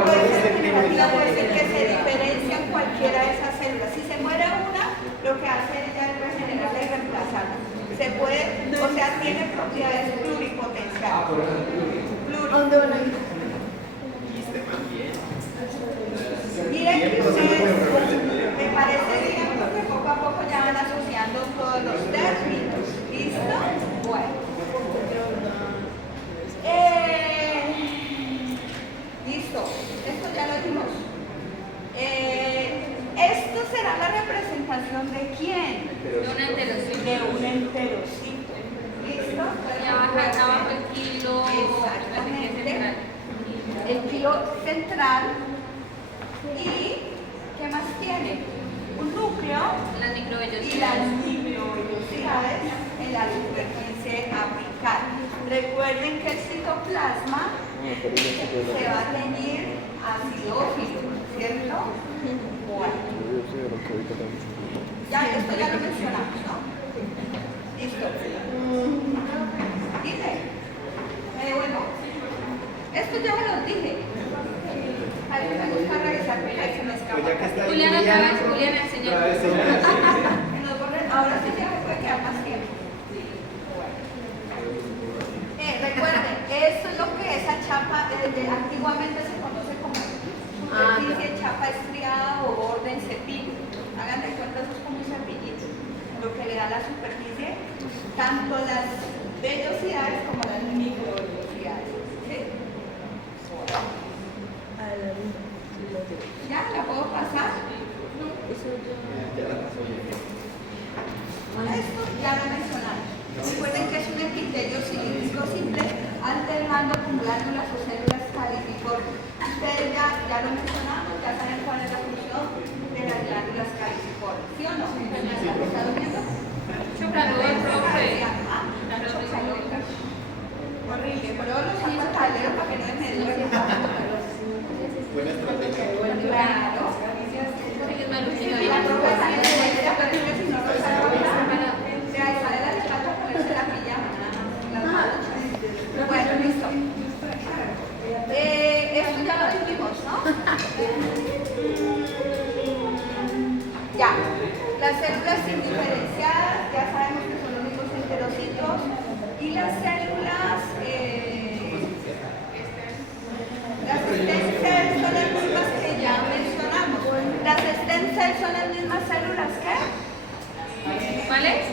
puede ser generativa, puede ser que se diferencia en cualquiera de esas células. Si se muere una, lo que hace ella es regenerarla y reemplazarla. Se puede, o sea, tiene propiedades pluripotenciales. ¿Dónde van a ir? Miren que ustedes, me parece bien porque poco a poco ya van asociando todos los términos. ¿Listo? Bueno. Listo. Esto ya lo dimos. Esto será la representación de quién? De un enterocito. De un enterocito. ¿Listo? Y abajo el kilo. Exactamente. El kilo central. ¿Y qué más tiene? Un núcleo Las y microvellosidades. las microvellosidades en la superficie apical. Recuerden que el citoplasma se va a teñir acidófilo, ¿cierto? Bueno. Ya, esto ya lo mencionamos, ¿no? Listo. Dije. Bueno, esto ya me lo dije. A mí me gusta revisar, pero ahí se me escapa. Pues ya que está ahí, Juliana, otra vez, Juliana, enseñó. otra vez, Ahora sí ya me puede quedar más tiempo. Recuerden, esto es lo que esa chapa antiguamente se conoce como superficie, chapa estriada o borde en cepillo. Hagan de cuenta, eso es como un cepillito. Lo que le da la superficie, tanto las vellosidades como las microvellosidades. ¿Sí? ¿Ya? ¿La puedo pasar? Esto ya lo mencionamos. Recuerden que es un epitelio cilíndrico simple alternando con glándulas o células caliciformes. Ustedes ya lo mencionamos, ya saben cuál es la función de las glándulas caliciformes. ¿Sí o no? ¿Están viendo? Chocador, profe. Horrible, pero los saco al tablero para que no me duele. Buena estrategia. Claro. Sí, es malo. Y la propuesta es que si no lo saco, se sale la espalda a ponerse la pijama, las manos. Bueno, listo. Esto ya lo dijimos, ¿no? Ya. Las células indiferenciadas, ya sabemos que son los mismos enterocitos. Y las células, las stem cells son las mismas que ya mencionamos. Las stem cells son las mismas células que ¿Cuáles?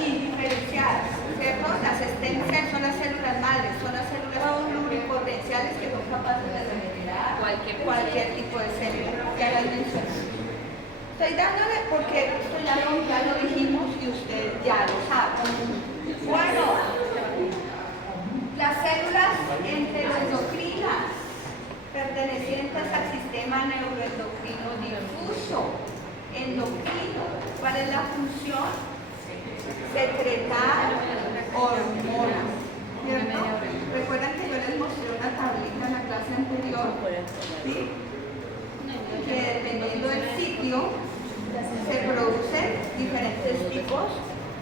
indiferenciadas, ¿cierto? Las stem cells son las células madres, son las células pluripotenciales que son capaces de regenerar cualquier tipo de célula. Ya las mencionamos. Estoy dándole porque esto ya lo dijimos y ustedes ya lo saben. Bueno, las células enteroendocrinas pertenecientes al sistema neuroendocrino difuso, endocrino. ¿Cuál es la función? Secretar hormonas, ¿cierto? Recuerdan que yo les mostré una tablita en la clase anterior, ¿sí? Que dependiendo del sitio se producen diferentes tipos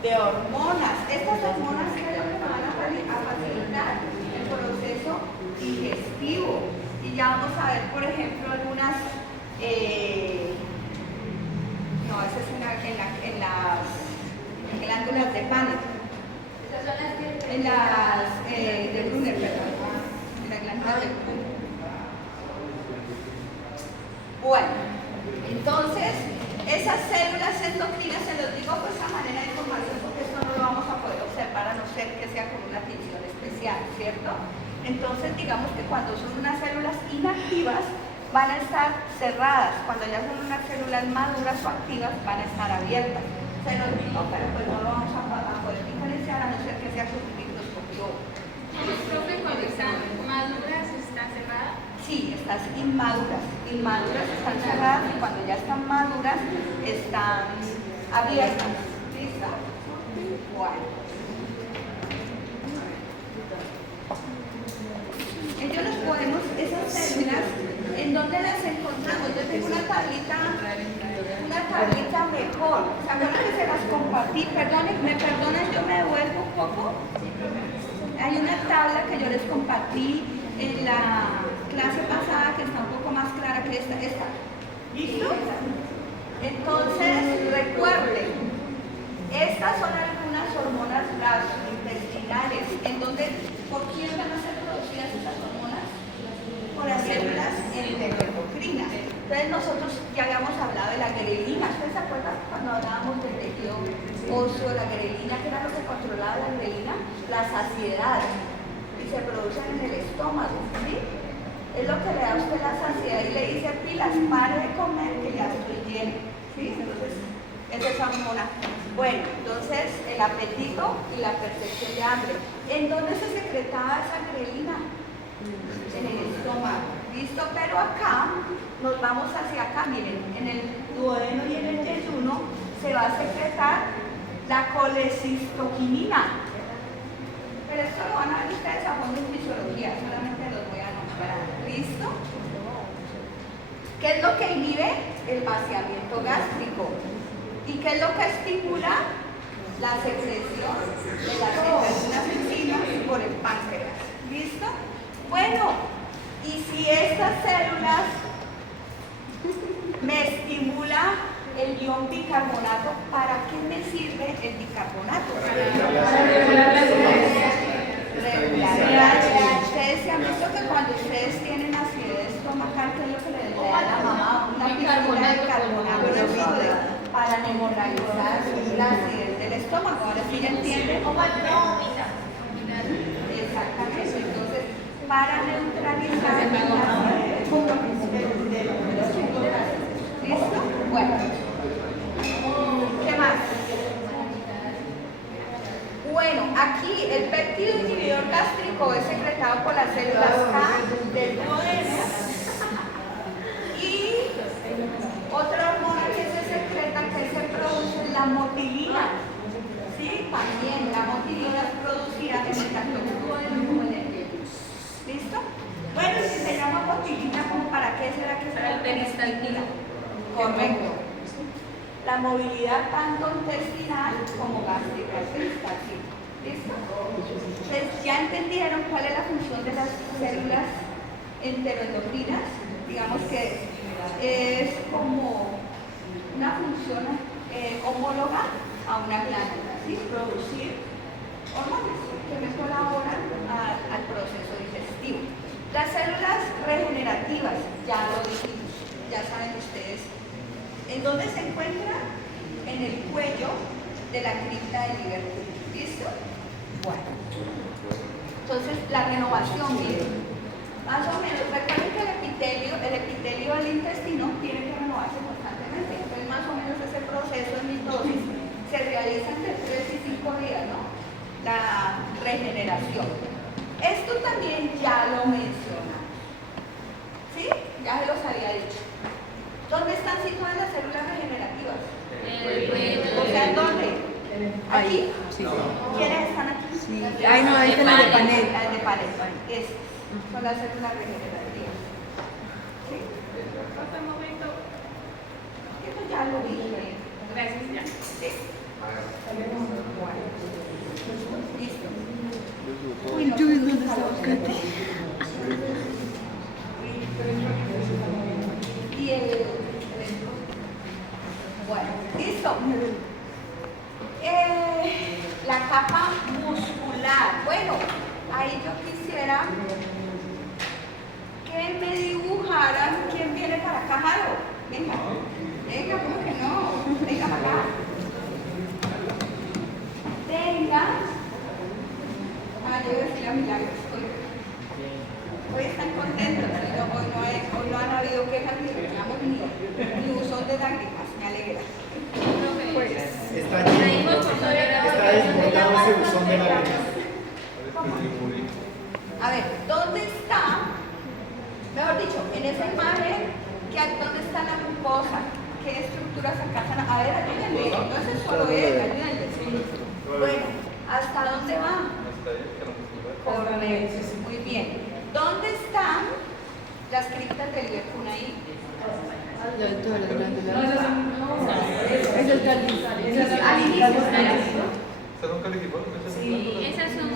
de hormonas. Estas hormonas son las que van a facilitar el proceso digestivo. Y ya vamos a ver, por ejemplo, algunas, no, esa es en las glándulas de Paneth. En las de Brunner, perdón. En las glándulas de Brunner. Bueno, entonces, esas células endocrinas, se los digo pues a manera de información porque esto no lo vamos a poder observar a no ser que sea con una atención especial, ¿cierto? Entonces, digamos que cuando son unas células inactivas, van a estar cerradas. Cuando ya son unas células maduras o activas, van a estar abiertas. Se los digo, pero pues no lo vamos a poder diferenciar a no ser que sea con un microscopio. Profe, cuando están maduras, ¿están cerradas? Sí, estas inmaduras. inmaduras están cerradas y cuando ya están maduras están abiertas. ¿Listo? Bueno. Entonces podemos, esas células, ¿en dónde las encontramos? Yo tengo una tablita mejor. ¿Se acuerdan que se las compartí? ¿Me perdonan? Yo me devuelvo un poco. Hay una tabla que yo les compartí en la clase pasada que está un poco más clara que esta. ¿Listo? Entonces, recuerden, estas son algunas hormonas gastrointestinales. ¿Por quién van a ser producidas estas hormonas? Por las células enteroendocrinas. Entonces nosotros ya habíamos hablado de la grelina. ¿Ustedes se acuerdan cuando hablábamos del tejido óseo, la grelina? ¿Qué era lo que controlaba la grelina? La saciedad. Y se producen en el estómago, ¿sí? Es lo que le da a usted la saciedad y le dice, pilas, pare de comer que ya estoy lleno, ¿sí? Entonces, esa es esa hormona. Bueno, entonces el apetito y la percepción de hambre. ¿En dónde se secretaba esa grelina? En el estómago. ¿Listo? Pero acá, nos vamos hacia acá, miren, en el duodeno y en el yeyuno se va a secretar la colecistoquinina. Pero esto lo van a ver ustedes a fondo en fisiología, solamente los voy a nombrar. ¿Listo? ¿Qué es lo que inhibe? El vaciamiento gástrico. ¿Y qué es lo que estimula? La secreción de las enzimas por el páncreas. ¿Listo? Bueno, y si estas células me estimulan el ion bicarbonato, ¿para qué me sirve el bicarbonato? Para regular la ustedes se han visto que cuando ustedes tienen acidez estomacal, ¿qué es lo que le da a la mamá? Una píldora de bicarbonato de sodio para neutralizar la acidez del estómago. Ahora sí ya entienden. Exactamente, entonces para neutralizar la acidez. ¿Listo? Bueno. ¿Qué más? Bueno, aquí el péptido inhibidor gástrico es secretado por las células K del duodeno y otra hormona que se secreta, que se produce, es la motilina. Sí, también la motilina es producida en el tracto duodeno como en el yeyuno. ¿Listo? Bueno, si se llama motilina, ¿como para qué será que será el peristaltina? Correcto. La movilidad tanto intestinal como gástrica es peristaltina. ¿Listo? Entonces, ¿ya entendieron cuál es la función de las células enteroendocrinas? Digamos que es como una función homóloga a una glándula, ¿sí? Producir hormonas que me colaboran al proceso digestivo. Las células regenerativas, ya lo dijimos, ya saben ustedes. ¿En dónde se encuentra? En el cuello de la cripta de Liverpool. ¿Listo? Bueno. Entonces, la renovación, miren. Más o menos, recuerden que el epitelio del intestino tiene que renovarse constantemente. Entonces, más o menos ese proceso de mitosis se realiza entre 3 y 5 días, ¿no? La regeneración. Esto también ya lo mencionamos. ¿Sí? Ya se los había dicho. ¿Dónde están situadas las células regenerativas? O sea, ¿dónde? ¿Aquí? Sí. ¿Quiénes están aquí? Sí. Ay, no, ahí está la de panel. Las de panel. Estas son las células regenerativas. ¿Sí? Hasta el momento. Eso ya lo dije. Gracias, ya. Sí. Bueno. Listo. Uy, no, ¿dónde está? Y bueno, listo. La capa muscular. Bueno, ahí yo quisiera que me dibujaran quién viene para acá, Jaro. Venga, venga, ¿cómo que no? Venga para acá. Venga. Yo voy a decirle a Milagros. Hoy están contentos, hoy no han habido quejas ni reclamos ni buzón de lágrimas, me alegra. Está desbordado ese buzón de lágrimas. A ver, ¿dónde está? Mejor dicho, en esa imagen ¿Dónde está la mucosa? ¿Qué estructuras alcanzan? A ver, ayúdenme, no es solo él, ayúdenme. Bueno, ¿hasta dónde va? Correcto, muy bien. ¿Dónde están las criptas del Ibercunaí? Al inicio. Sí, esas son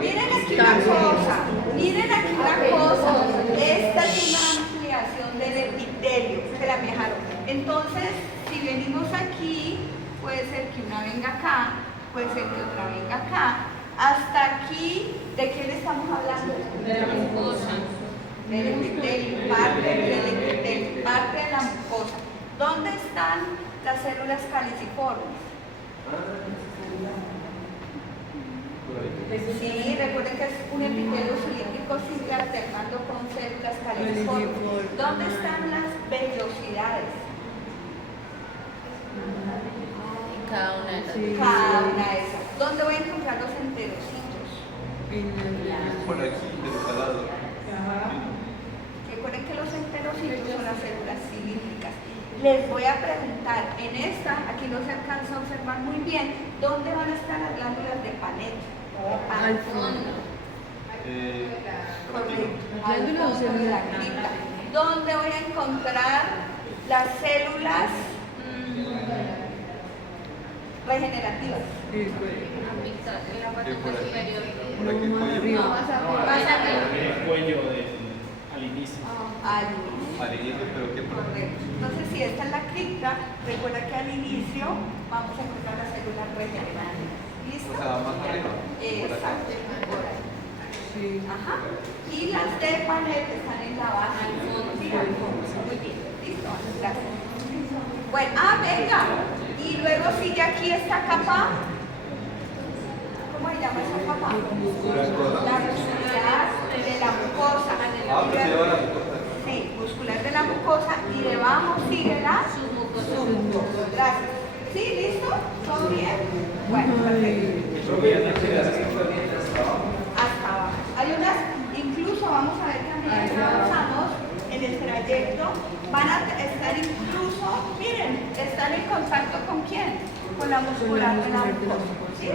Miren aquí la cosa, miren aquí la cosa. Esta es una ampliación del epitelio, se la dejaron. Entonces, si venimos aquí, puede ser que una venga acá, puede ser que otra venga acá. Hasta aquí, ¿de qué le estamos hablando? de la mucosa. Del epitelio, parte del epitelio, parte de la mucosa. ¿Dónde están las células caliciformes? Sí, recuerden que es un epitelio cilíndrico sigue alternando con células caliciformes. ¿Dónde están las vellosidades? Cada una de las Cada una de esas. ¿Dónde voy a encontrar los enterocitos? Por aquí, de cada lado. Recuerden que los enterocitos son las células cilíndricas. Les voy a preguntar, en esta, aquí no se alcanza a observar muy bien, ¿dónde van a estar las glándulas de Panet? al fondo. Correcto, al fondo de la cripta. ¿Dónde voy a encontrar las células regenerativas? En la parte superior. Por aquí, cuello. Más arriba. El cuello al inicio. Al inicio, pero ¿qué por Correcto. Entonces, si esta es la cripta, recuerda que al inicio vamos a encontrar las células regenerativas. ¿Listo? O sea, más arriba. Exacto. Por ahí. Ajá. Y las de Panet están en la base. Sí, al fondo. Muy bien. Listo. Gracias. Bueno, venga. Y luego sigue aquí esta capa. ¿Cómo se llama esa capa? La muscular de la mucosa. Pero se lleva la mucosa. Sí, muscular de la mucosa y debajo sigue la submucosa. Gracias. ¿Sí? ¿Listo? ¿Todo bien? Bueno, perfecto. Hasta abajo. Hay unas, incluso vamos a ver que a medida que avanzamos en el trayecto, van a estar incluso, miren, están en contacto con quién? Con la muscular de la mucosa. ¿Sí?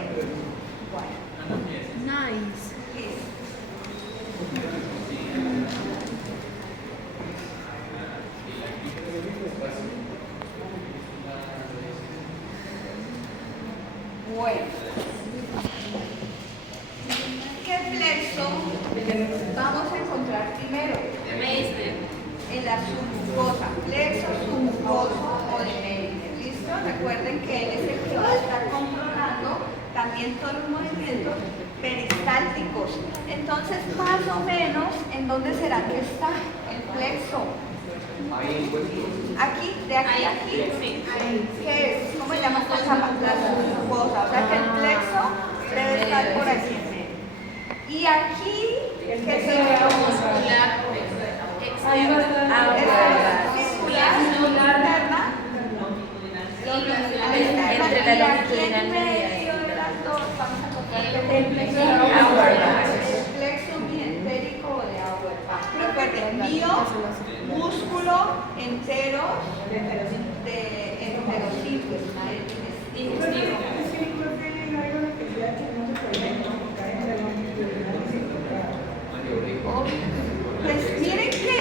Bueno. Nice. Listo. Bueno, ¿qué flexo vamos a encontrar primero? En la submucosa, flexo submucoso o de Meringer. ¿Listo? Recuerden que él es el que va a estar controlando también todos los movimientos peristálticos. Entonces, más o menos, ¿en dónde será que está el flexo? Aquí, de aquí a aquí. ¿Qué es? ¿Cómo se llama esta capa? La submucosa. O sea que el flexo debe estar por aquí. Y aquí, ¿qué es el Muscular. Ahí va a estar circular interna. Entre la longitudinal en medio de las dos vamos a encontrar el plexo mientérico de Auerbach. Recuerden, mío, músculo entero de enterocitos. Pues miren que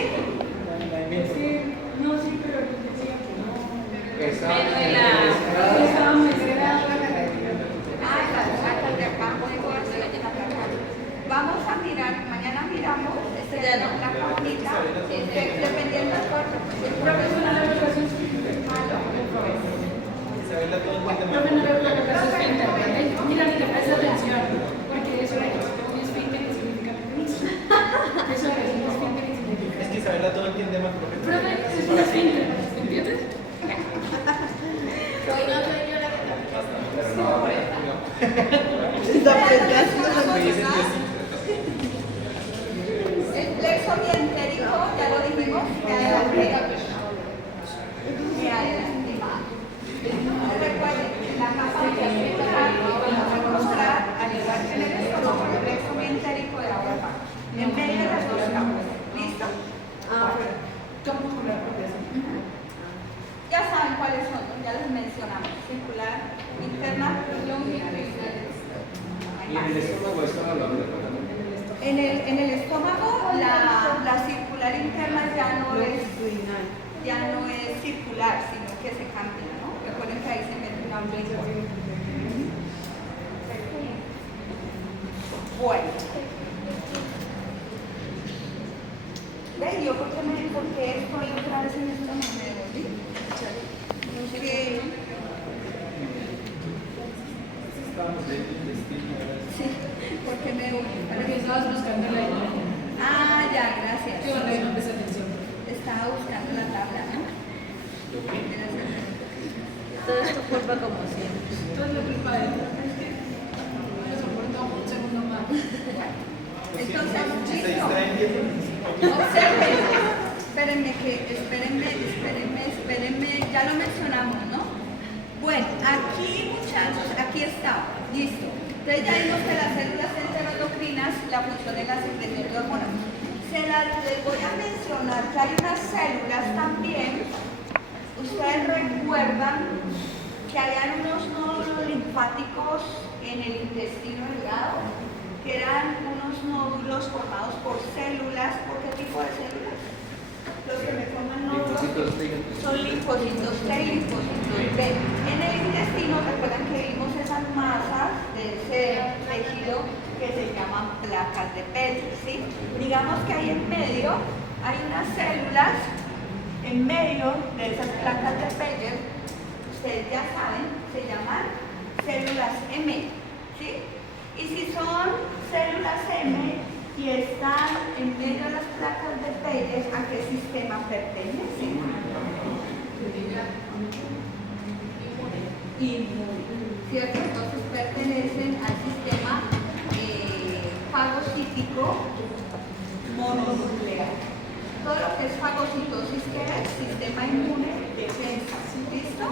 vamos a mirar, mañana miramos, la caja bonita, dependiendo del corte, pues el profesor es malo, Isabela, todo el tema. Mira, te presta atención, porque eso es un esfínter que significa permiso. Eso es un esfínter que significa. Es que Isabela todo entiende más, profe. Profe, es un esfínter, ¿entiendes? Hoy no soy yo la el plexo mientérico, ya lo dijimos, que adelante. Que adelante. Recuerden, la capa Y en el estómago está la glándula. En el estómago la circular interna ya no es circular, sino que se cambia, ¿no? Recuerden que ahí se mete una ombligo. Bueno. ¿Ves? Yo por qué estoy otra vez en esto no me devolví. No sé qué. Estamos dentro del destino. Sí, porque me devolví. Porque estabas buscando la imagen. Ah, ya, gracias. Qué bueno, no presta atención. Estaba buscando la tabla, ¿no? Todo es tu culpa como siempre. Todo es la culpa de él. Es que no soporto un segundo más. Entonces, Se listo. distraen bien. Observen. Espérenme, ya lo mencionamos, ¿no? Bueno, aquí muchachos, aquí está, listo. Entonces ya vimos que las células enteroendocrinas, la función de la secreción de hormonas. Les voy a mencionar que hay unas células también. Ustedes recuerdan que habían unos nódulos linfáticos en el intestino delgado, que eran unos nódulos formados por células. ¿Por qué tipo de células? Los que me forman nódulos son linfocitos T y linfocitos B. En el intestino, recuerdan que vimos esas masas de ese tejido que se llaman placas de Petri, ¿sí? Digamos que ahí en medio hay unas células, en medio de esas placas de Petri, ustedes ya saben, se llaman células M, ¿sí? Y si son células M y están en medio de las placas de Petri, ¿a qué sistema pertenecen? Inmune, ¿cierto? Entonces pertenecen al sistema fagocítico mononuclear. Todo lo que es fagocitosis, ¿qué es? Sistema inmune, defensa. ¿Listo?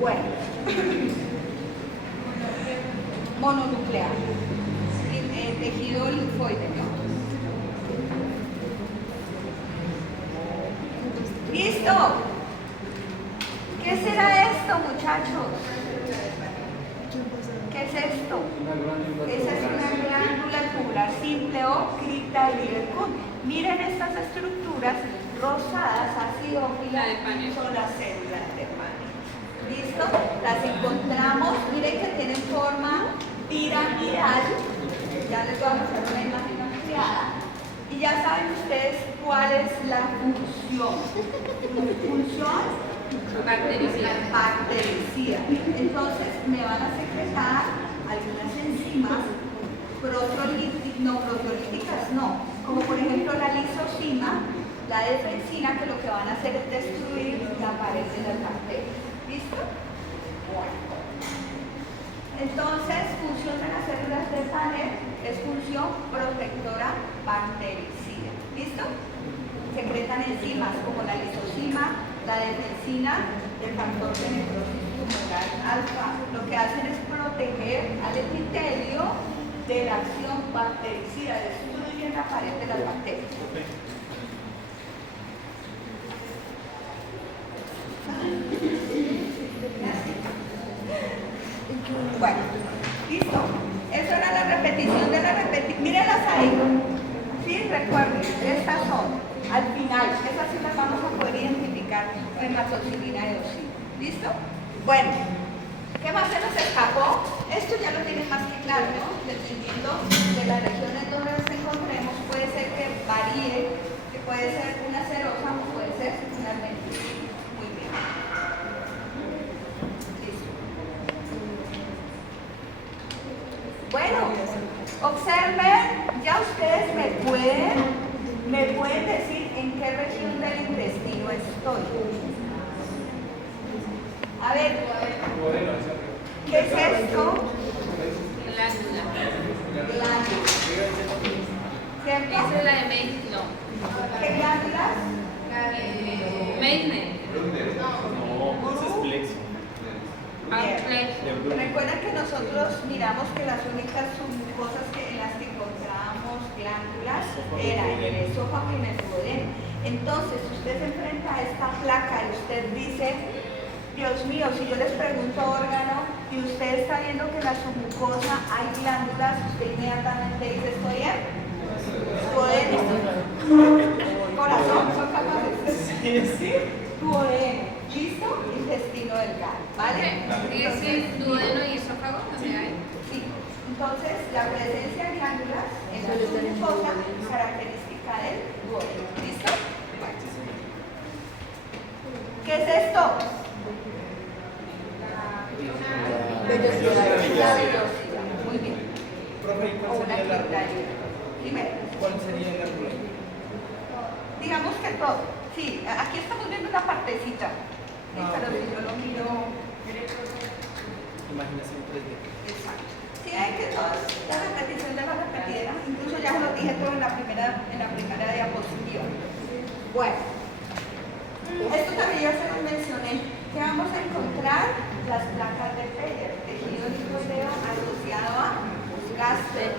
Bueno. Mononuclear. Tejido linfoide, ¿no? ¿Listo? ¿Qué será esto, muchachos? ¿Qué es esto? Esa es una glándula tubular simple o cripta Lieberkühn. Miren estas estructuras rosadas, acidófilas, son las células de Paneth. ¿Listo? Las encontramos, miren que tienen forma piramidal. Ya les voy a mostrar una imagen ampliada. Y ya saben ustedes cuál es la función. Función bactericida. Entonces me van a secretar algunas enzimas proteolíticas, no, como por ejemplo la lisozima, la defensina, que lo que van a hacer es destruir la pared de las bacterias. ¿Listo? Bueno. Entonces, función de las células de Paneth es función protectora bactericida. ¿Listo? Secretan enzimas como la lisozima, la defensina, el factor de necrosis tumoral alfa. Lo que hacen es proteger al epitelio de la acción bactericida, destruyen la pared de las bacterias. Bueno, listo. Eso era la repetición de la repetición. Mírenlas ahí. Sí, recuerden, estas son, al final, esas sí las vamos a poder identificar, hematoxilina y eosina. ¿Listo? Bueno, ¿qué más se nos escapó? Esto ya lo tienen más que claro, ¿no? Dependiendo de las regiones donde nos encontremos, puede ser que varíe, que puede ser una serosa o puede ser una adventícia. Muy bien. Listo. Bueno, observen, ya ustedes me pueden decir en qué región del intestino estoy. A ver, ¿qué es esto? Glándula. Glándula. ¿Cierto? Esa es la de Meissner. No. ¿Qué glándulas? Meissner. No, ese es plexo. Bien. Recuerden que nosotros miramos que las únicas cosas en las que encontramos glándulas eran en el esófago y en el duodeno. Entonces, usted se enfrenta a esta placa y usted dice, Dios mío, si yo les pregunto órgano, y usted está viendo que en la submucosa hay glándulas, usted inmediatamente dice, ¿estoy en? Corazón, son capaces. Sí. Duodeno, ¿listo? Intestino delgado, ¿vale? Ese duodeno y esófago también hay. Sí. Entonces, la presencia de glándulas en la submucosa es característica del duodeno, ¿listo? ¿Qué es esto? La vellosidad, muy bien. Profe, ¿y O cuál una sería la criptalina. Dime. ¿Cuál sería la rula? Digamos que todo. Sí, aquí estamos viendo una partecita. Sí, pero si yo lo miro. Imaginación 3D. Exacto. Sí, hay que todas la repetición de la repetida. Incluso ya se lo dije todo en la primera diapositiva. Bueno, esto también ya se lo mencioné. ¿Qué vamos a encontrar? Las placas de Peyer, tejido liposeo asociado a gases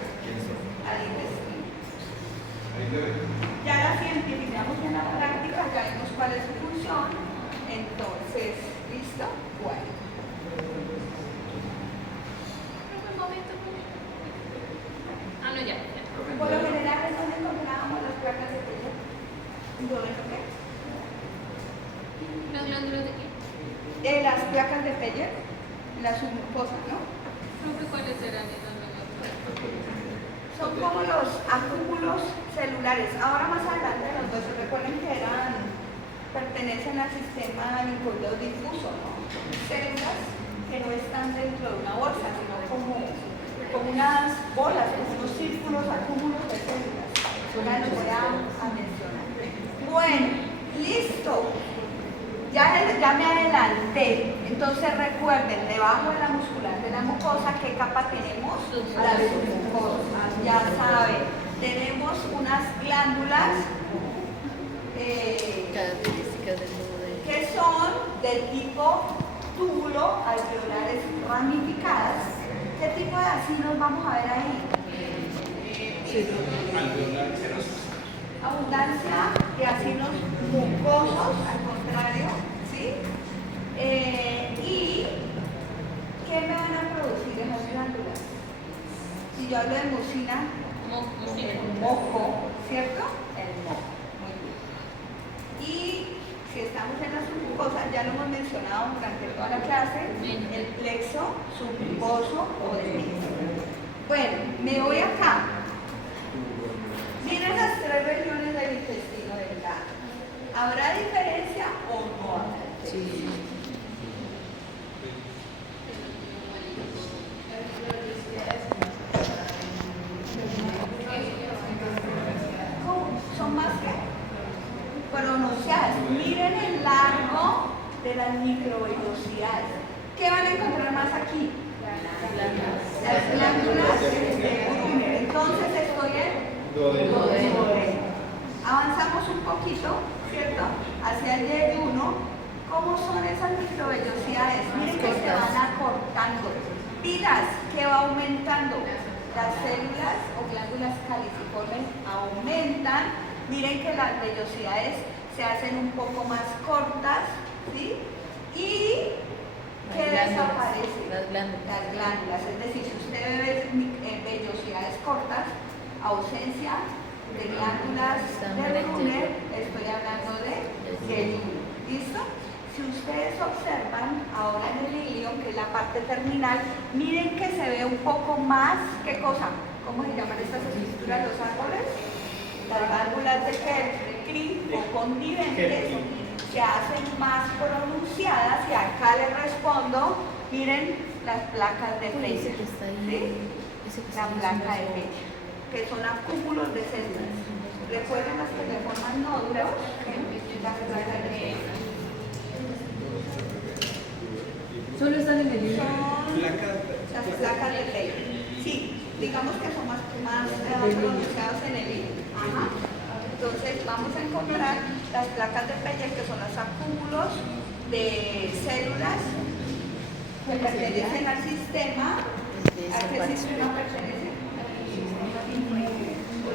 al intestino. Ya las identificamos en la práctica, ya vimos cuál es su función. Entonces, ¿listo? Bueno. Un momento. Ah, no, ya. Por lo general es donde encontrábamos las placas de Peyer. ¿Duodeno qué? ¿Las glándulas de qué? Las placas de Peyer, la submucosa, ¿no? Profe, ¿cuáles eran esas glándulas? Son como los acúmulos celulares. Ahora más adelante los dos, recuerden que pertenecen al sistema linfoideo difuso, ¿no? Células que no están dentro de una bolsa, sino como unas bolas, como unos círculos, acúmulos de células. Ya los voy a mencionar. Bueno, listo. Ya me adelanté. Entonces recuerden, debajo de la muscular de la mucosa, ¿qué capa tenemos? La submucosa. Ya saben, tenemos unas glándulas características del duodeno. que son del tipo túbulo alveolares ramificadas. ¿Qué tipo de acidos vamos a ver ahí? Abundancia de ácidos mucosos, al contrario, ¿sí? ¿Y qué me van a producir esas glándulas? Si yo hablo de mucina, el moco, ¿cierto? El moco, muy bien. Y si estamos en la submucosa, ya lo hemos mencionado durante toda la clase, el plexo submucoso o de Menis. Bueno, me voy acá. Miren las tres regiones del intestino delgado. ¿Habrá diferencia o no habrá diferencia? Sí. Son más que pronunciadas. Miren el largo de las microvellosidades. ¿Qué van a encontrar más aquí? Las glándulas de Brunner. Entonces estoy en duodeno. Avanzamos un poquito, ¿cierto? Hacia el Y1. ¿Cómo son esas microvellosidades? Miren que se van acortando. Pilas, que va aumentando. Las células o glándulas caliciformes aumentan. Miren que las vellosidades se hacen un poco más cortas, ¿sí? Y que desaparecen Las glándulas. las glándulas. Es decir, si usted ve vellosidades cortas, ausencia de glándulas de Brunner, estoy hablando de G1. ¿Listo? Si ustedes observan ahora en el ilion, que es la parte terminal, miren que se ve un poco más, ¿qué cosa? ¿Cómo se llaman estas estructuras, los árboles? Las válvulas de Kerkrin o condiventes se hacen más pronunciadas y acá les respondo, miren las placas de Peyer, Ese que está ahí. ¿sí? Ese que está La ahí placa de es un Peyer, que son acúmulos de células. Recuerden las que le forman nódulos, las placas de Peyer. Solo están en el libro. Son las placas de Peyer. Sí, digamos que son más pronunciadas en el hilo. Ajá. Entonces vamos a encontrar las placas de Peyer, que son los acúmulos de células que pertenecen al sistema. ¿A qué sistema pertenece? Al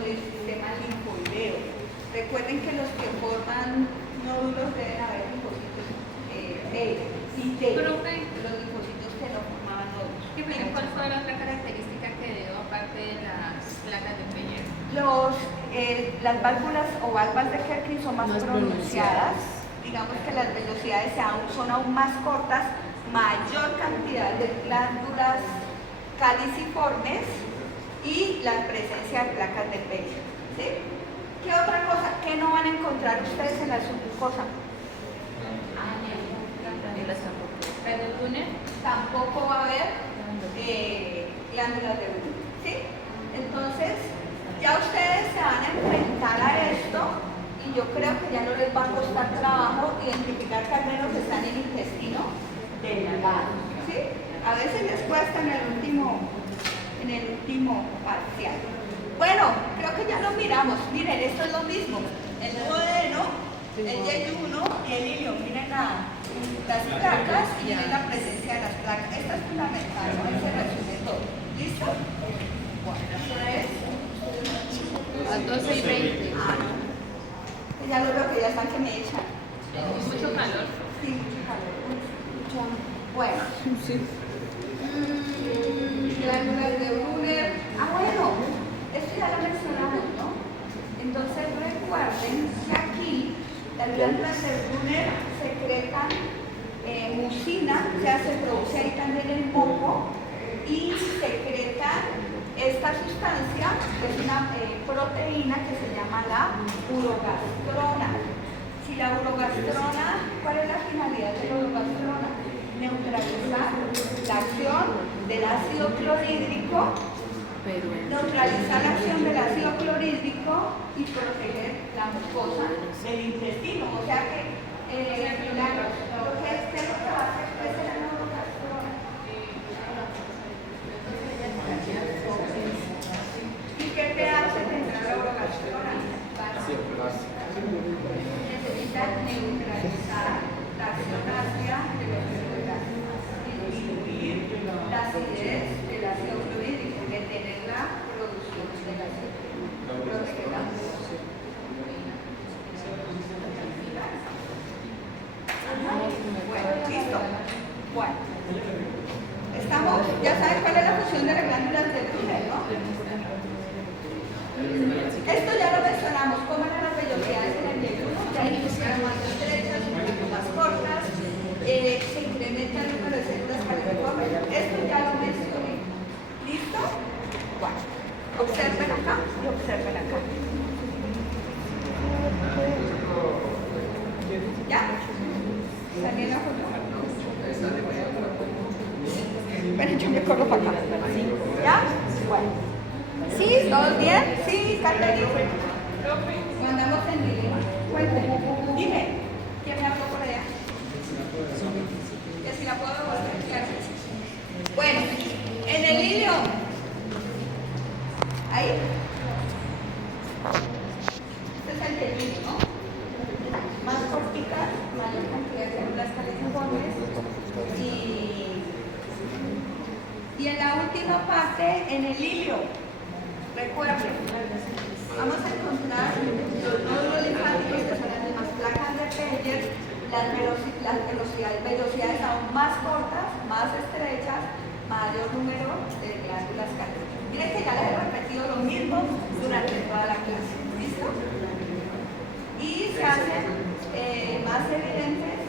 sistema linfoideo. Recuerden que los que forman nódulos deben haber linfocitos T y T. Profe. Los linfocitos que no formaban Pero ¿cuál fue la otra característica que dio aparte de las placas de Peyer? Las válvulas o válvulas de Kerkin son más pronunciadas. Digamos que las velocidades son aún más cortas, mayor cantidad de glándulas caliciformes y la presencia de placas de Peyer. ¿Sí? ¿Qué otra cosa? ¿Qué no van a encontrar ustedes en la submucosa? ¿Pero el túnel? Tampoco va a haber glándulas de Bruner, ¿sí? Entonces, ya ustedes se van a enfrentar a esto y yo creo que ya no les va a costar trabajo identificar que al menos están en el intestino delgado, ¿sí? A veces les cuesta en el último parcial. Bueno, creo que ya lo miramos. Miren, esto es lo mismo. El duodeno, el yeyuno y el ilio. Miren las placas y miren la presencia de las placas. Esto es fundamental, ¿no? Se resume todo. ¿Listo? Bueno, eso es. A 12 y 20. Ah, no. Ya lo veo que ya están que me echan. Mucho calor. Sí, mucho calor. Bueno. Glándulas de Bruner. Ah, bueno. Esto ya lo mencionamos, ¿no? Entonces recuerden que aquí las glándulas de Bruner secretan mucina, o sea, se produce ahí también el moco y secretan esta sustancia, que es una proteína que se llama la urogastrona. Si la urogastrona, ¿cuál es la finalidad de la urogastrona? Neutralizar la acción del ácido clorhídrico, neutralizar la acción del ácido clorhídrico y proteger la mucosa del intestino. O sea que ¿qué es lo que va a hacer pues, la neurogastrona? ¿Y qué pH tendrá la urogastrona? Necesita neutralizar la acción ácida de los clorhidratos, disminuir la acidez del ácido clorhídrico, detener la producción del ácido clorhídrico. Bueno, listo. Bueno, estamos, ya saben cuál es la función de las glándulas de Bruner, ¿no? Esto ya lo mencionamos, cómo eran las vellosidades en el yeyuno, ya eran más estrechas, un poquito más cortas, se incrementa el número de células caliciformes. Esto ya lo mencioné. ¿Listo? Bueno, observen acá y observen acá. ¿Ya? ¿Salió la foto? Bueno, yo me corro para acá. ¿Ya? Bueno. ¿Sí? ¿Todos bien? Sí, Caterina. Mandamos en dilema. Cuéntenme. Dime. ¿Quién me habló por allá? Que si la puedo devolver. Gracias. Bueno, en el ilio. Ahí. Este es el yeyuno, ¿no? Más cortitas, mayor cantidad de células caliciformes y en la última parte, en el ilio, recuerden, vamos a encontrar los nódulos linfáticos que son las mismas placas de Peyer, las velocidades aún más cortas, más estrechas, mayor número de glándulas caliciformes. Miren que ya les he repetido lo mismo durante toda la clase. ¿Listo? Y se hacen más evidentes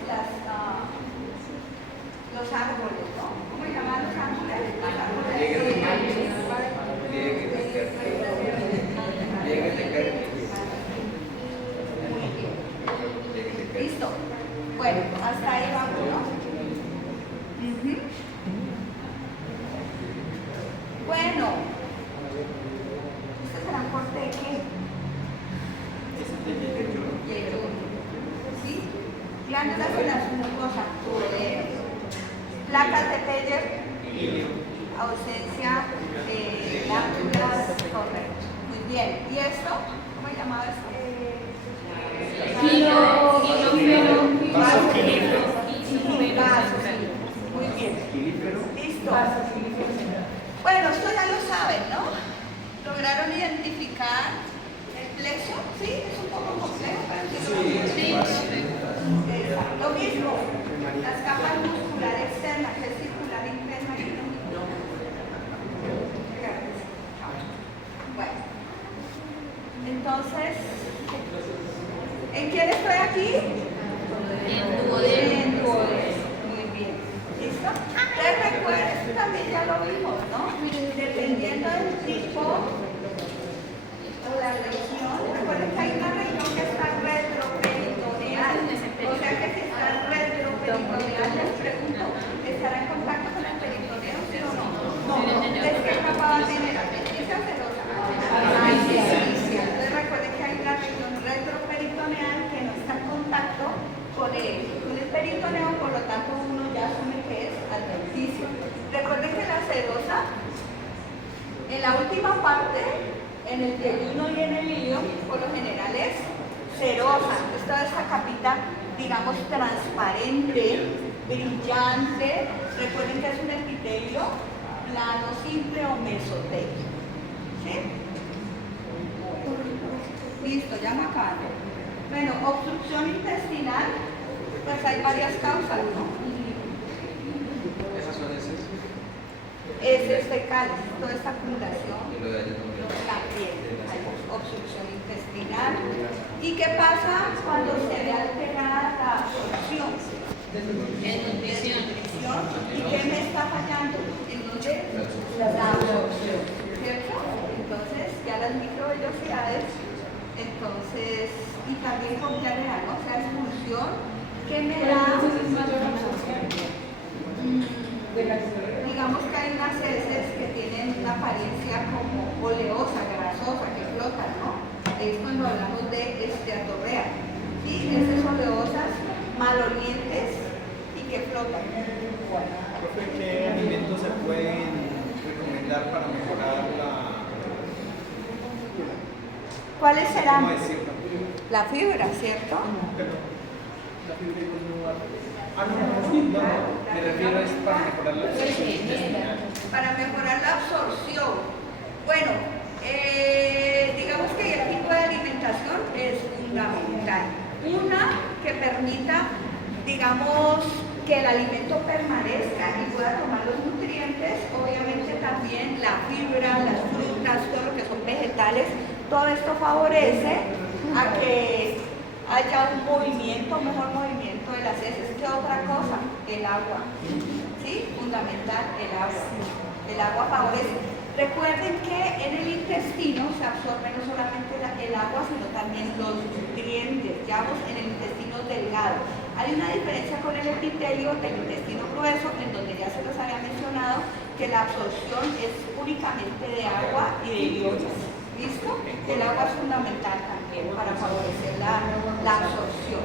los árboles, ¿no? ¿Cómo llaman los árboles? Los árboles Listo. Bueno, hasta ahí vamos, ¿no? Bueno, ¿este será corte de qué? ¿Sí? Glándulas en la submucosa, placas de Peyer, ausencia de glándulas, correcto. Muy bien. ¿Y esto? ¿Cómo se llamaba Muy bien. Listo. Bueno, esto ya lo saben, ¿no? ¿Lograron identificar el plexo? ¿Sí? Es un poco complejo, pero lo mismo. Las capas musculares externas, que es circular interna y aquí? En duodeno. En duodeno. Muy bien. ¿Listo? Entonces recuerden, esto también ya lo vimos, ¿no? Dependiendo del tipo o la región, recuerden que hay una región que está retroperitoneal. O sea que si está retroperitoneal, les pregunto, ¿estará en contacto con el peritoneo, sí o no? No, es que capaz de generar beneficio celosa. Entonces recuerden que hay una región retroperitoneal que no está en contacto con el peritoneo, por lo tanto uno ya asume que es adventicio. Recuerden que la sedosa, en la última parte, en el pielino y en el hilio, por lo general es cerosa. Entonces toda esta capita, digamos, transparente, brillante. Recuerden que es un epitelio plano, simple o mesotélio. ¿Sí? Listo, ya me acabo. Bueno, obstrucción intestinal, pues hay varias causas, ¿no? Esas son esas. Heces fecales, toda esta acumulación. Y lo de allá También hay obstrucción intestinal. ¿Y qué pasa cuando se ve alterada la absorción? Nutrición. ¿Y qué me está fallando? Entonces, la absorción, ¿cierto? Entonces, ya las microvellosidades, entonces, y también con diarrea, ¿no? O sea, expulsión, que me da, digamos que hay unas heces que tienen una apariencia como oleosa, grasosa, que flotan, ¿no? Es cuando hablamos de esteatorrea, ¿sí? Heces oleosas, malolientes y que flotan. Profe, ¿qué alimentos se pueden recomendar para mejorar la... ¿Cuáles serán? ¿Cómo decirlo? La fibra, ¿cierto? Perdón. La fibra es no, me refiero es para mejorar la absorción intestinal. Para mejorar la absorción. Bueno, digamos que el tipo de alimentación es fundamental. Una que permita, digamos, que el alimento permanezca y pueda tomar los nutrientes, obviamente también la fibra, las frutas, todo lo que son vegetales, todo esto favorece a que haya un movimiento, un mejor movimiento de las heces. ¿Qué otra cosa? El agua. ¿Sí? Fundamental, el agua. El agua favorece. Recuerden que en el intestino se absorbe no solamente el agua, sino también los nutrientes, ya vamos en el intestino delgado. Hay una diferencia con el epitelio del intestino grueso, en donde ya se los había mencionado que la absorción es únicamente de agua y de iones. ¿Listo? El agua es fundamental también para favorecer la absorción.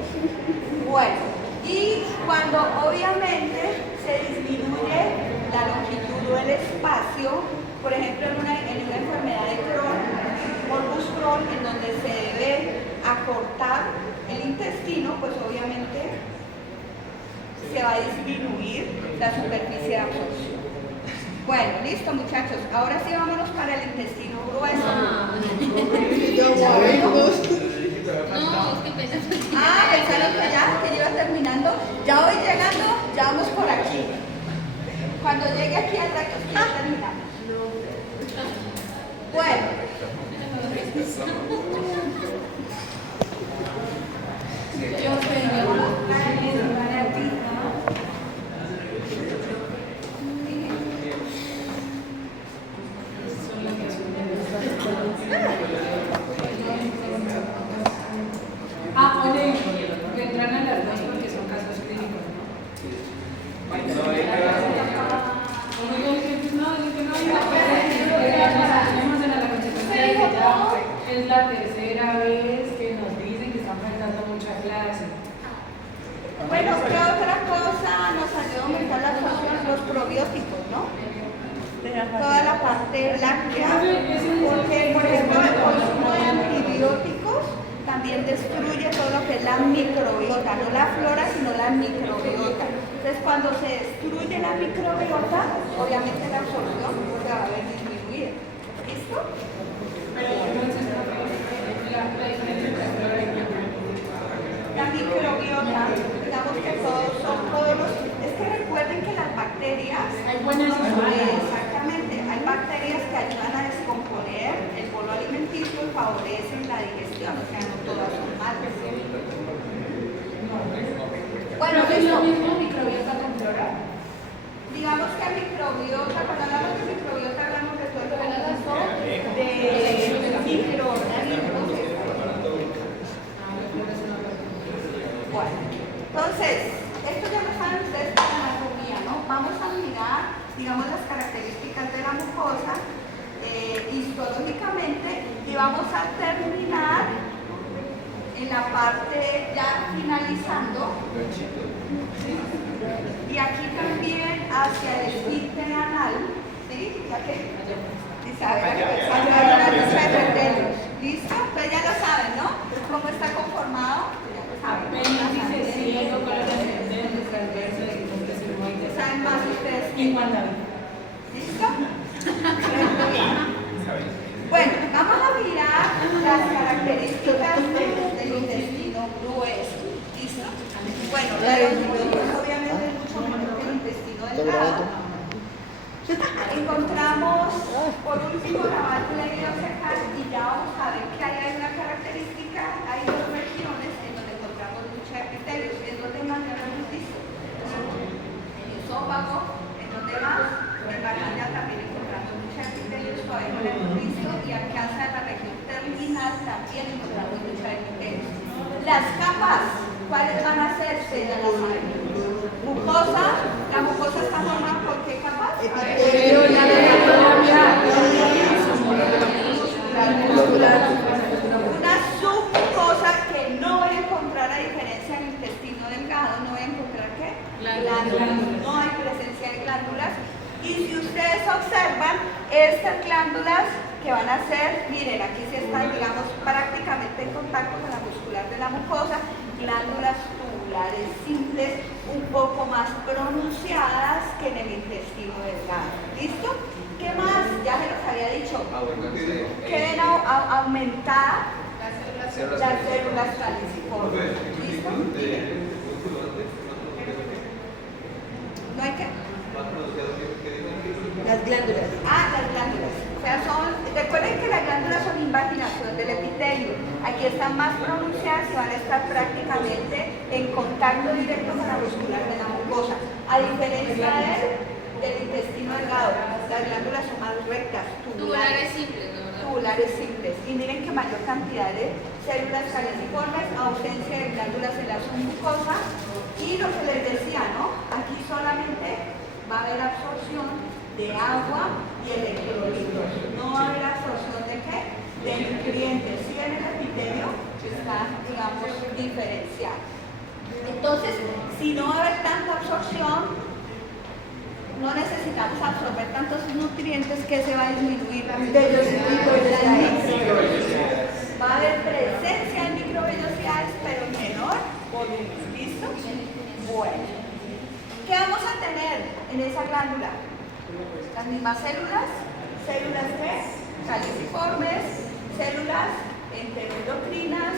Bueno, y cuando obviamente se disminuye la longitud o el espacio, por ejemplo en una enfermedad de Crohn, morbus Crohn, en donde se debe acortar el intestino, pues obviamente se va a disminuir la superficie de absorción. Bueno, listo muchachos, ahora sí vámonos para el intestino grueso. No, qué pena. Pensaron que yo iba terminando. Ya voy llegando, ya vamos por aquí. Cuando llegue aquí al rato, ya terminamos. Bueno. Oye, vendrán a las dos porque son casos clínicos, ¿no? Es la tercera vez que nos dicen que están faltando mucha clase. Bueno, ¿qué otra cosa nos ayuda a aumentar la absorción? Los probióticos, ¿no? Toda la parte láctea, porque por ejemplo el consumo de antibióticos también destruye todo lo que es la microbiota, no la flora sino la microbiota. Entonces cuando se destruye la microbiota, obviamente la absorción se va a ver disminuida. ¿Listo? La microbiota, digamos que todos los... Es que recuerden que las bacterias... Hay buenas y malas. Exactamente, hay bacterias que ayudan a descomponer el bolo alimenticio y favorecen la digestión, o sea, no todas son malas. morfológicamente y vamos a terminar en la parte ya finalizando. Y aquí también hacia el esfínter anal, ¿sí? Ya que Isabel, ¿listo? Entonces ya lo saben, ¿no? ¿Cómo está conformado? Ya lo saben. Apéndice ciego, colon ascendente, transverso, sigmoide. ¿Saben más ustedes? En Guandaví. ¿Listo? Bueno, vamos a mirar las características del intestino grueso. ¿Listo? Bueno, la longitud obviamente es mucho menor que el intestino delgado. Encontramos por último la válvula ileocecal y ya vamos a ver que hay una característica, hay dos regiones en donde encontramos muchos epitelios, en donde más ya lo hemos visto. En el esófago, en donde más, en vagina también encontramos muchos epitelios, todavía no lo hemos visto, y aquí hacia la región terminal también encontramos muchos epitelios. Las capas, ¿cuáles van a ser? Ustedes ya las saben. Mucosa, la mucosa está formada por qué capas? Una submucosa que no voy a encontrar, a diferencia del intestino delgado, no voy a encontrar ¿qué? Glándulas. No hay presencia de glándulas. Y si ustedes observan, estas glándulas que van a ser, miren, aquí sí están, digamos, prácticamente en contacto con la muscular de la mucosa, glándulas tubulares simples, un poco más pronunciadas que en el intestino delgado. ¿Listo? ¿Qué más? Ya se los había dicho. Queden aumentadas las células caliciformes. ¿Listo? ¿No hay qué? Las glándulas. Las glándulas. O sea, recuerden que las glándulas son invaginación del epitelio. Aquí están más pronunciadas y van a estar prácticamente en contacto directo con la muscular de la mucosa. A diferencia del intestino delgado, las glándulas son más rectas, Tubulares simples, ¿no? tubulares simples. Y miren que mayor cantidad de células caliciformes, ausencia de glándulas en la submucosa. Y lo que les decía, ¿no? Aquí solamente va a haber absorción de agua y electrolitos. No va a haber absorción de qué? De nutrientes. Si en el epitelio está, digamos, diferenciado. Entonces, si no va a haber tanta absorción, no necesitamos absorber tantos nutrientes que se va a disminuir. Va a haber presencia de microvellosidades, pero en menor volumen. ¿Listo? Bueno. ¿Qué vamos a tener en esa glándula? Las mismas células, células ¿qué? Caliciformes, células enteroendocrinas,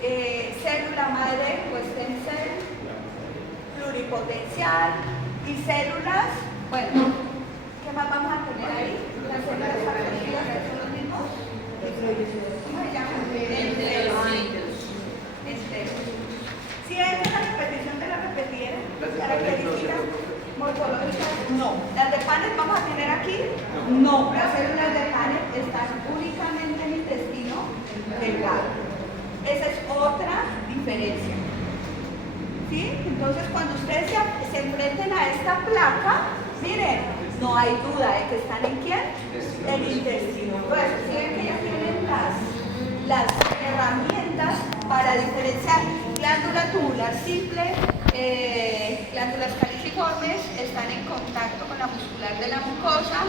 célula madre o stem cell, pluripotencial y células, bueno, ¿qué más vamos a tener ahí? Las células afectivas son los mismos. ¿Cómo se llaman? Enteros. Si es la repetición de la repetida, características morfológicas, no. Las de Paneth vamos a tener aquí, no. Las células de Paneth están únicamente en el intestino delgado. Esa es otra diferencia. ¿Sí? Entonces, cuando ustedes se enfrenten a esta placa, miren, no hay duda de que están en quién? El intestino grueso. ¿Sí ven que ya tienen las herramientas para diferenciar glándula tubular simple, glándulas caliciformes, están en contacto con la muscular de la mucosa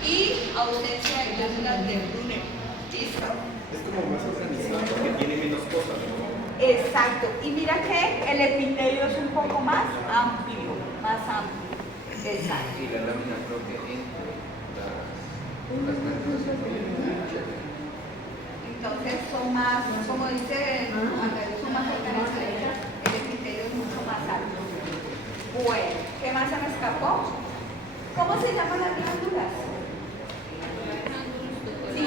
y ausencia de glándulas de Brunner. ¿Listo? Es como más organizado porque tiene menos cosas, ¿no? Exacto. Y mira que el epitelio es un poco más amplio, más amplio. Exacto. Y la lámina propia entre las glándulas. Entonces son más, como dice Margarita, son más organizadas, el epitelio es mucho más alto. Bueno, ¿qué más se me escapó? ¿Cómo se llaman las glándulas? Sí,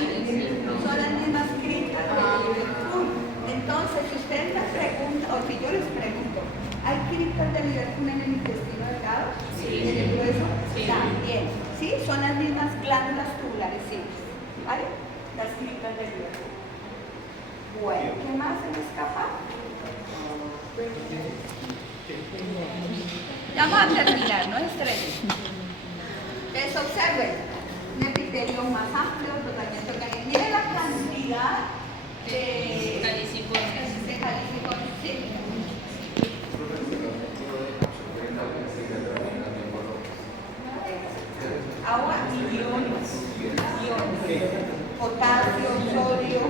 son las mismas criptas de Liverpool. Entonces, si ustedes me preguntan, o si yo les pregunto, ¿hay criptas de Liverpool en el intestino delgado? Sí. ¿En el grueso? Sí. También. ¿Sí? Son las mismas glándulas tubulares simples. ¿Vale? Las criptas de Liverpool. Bueno, ¿qué más se me escapa? Vamos a terminar, no estrés. Entonces observen, un epitelio más amplio, totalmente potasio, sodio.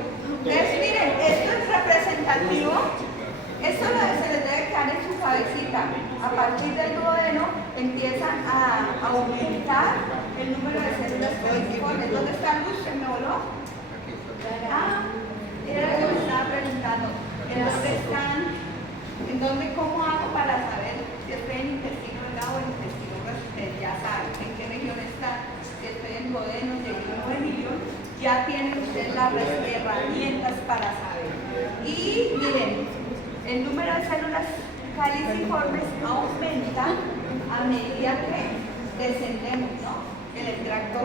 Entonces, miren, esto es representativo. Esto se les debe quedar en su cabecita. A partir del duodeno empiezan a aumentar el número de células caliciformes. ¿Dónde está Luz? ¿Se me voló? Ah, era lo que me estaba preguntando. ¿En dónde están? ¿En dónde, cómo hago para saber si estoy en intestino delgado o en intestino grueso? Ya saben en qué región está. Si estoy en duodeno, de milión, ya tienen ustedes las herramientas para saber. Y miren, el número de células caliciformes aumenta a medida que descendemos, ¿no?, en el tracto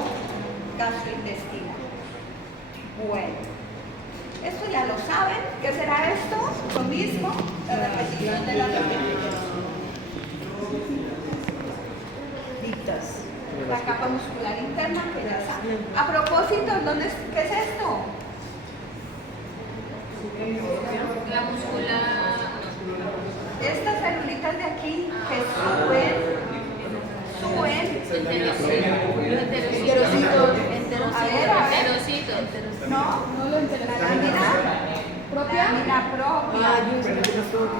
gastrointestinal. Bueno, esto ya lo saben. ¿Qué será esto? Lo mismo, la repetición de la la capa muscular interna, que ya saben. A propósito, ¿qué es esto? La muscular. Estas celulitas de aquí que suben. Enterocitos. No, lámina propia.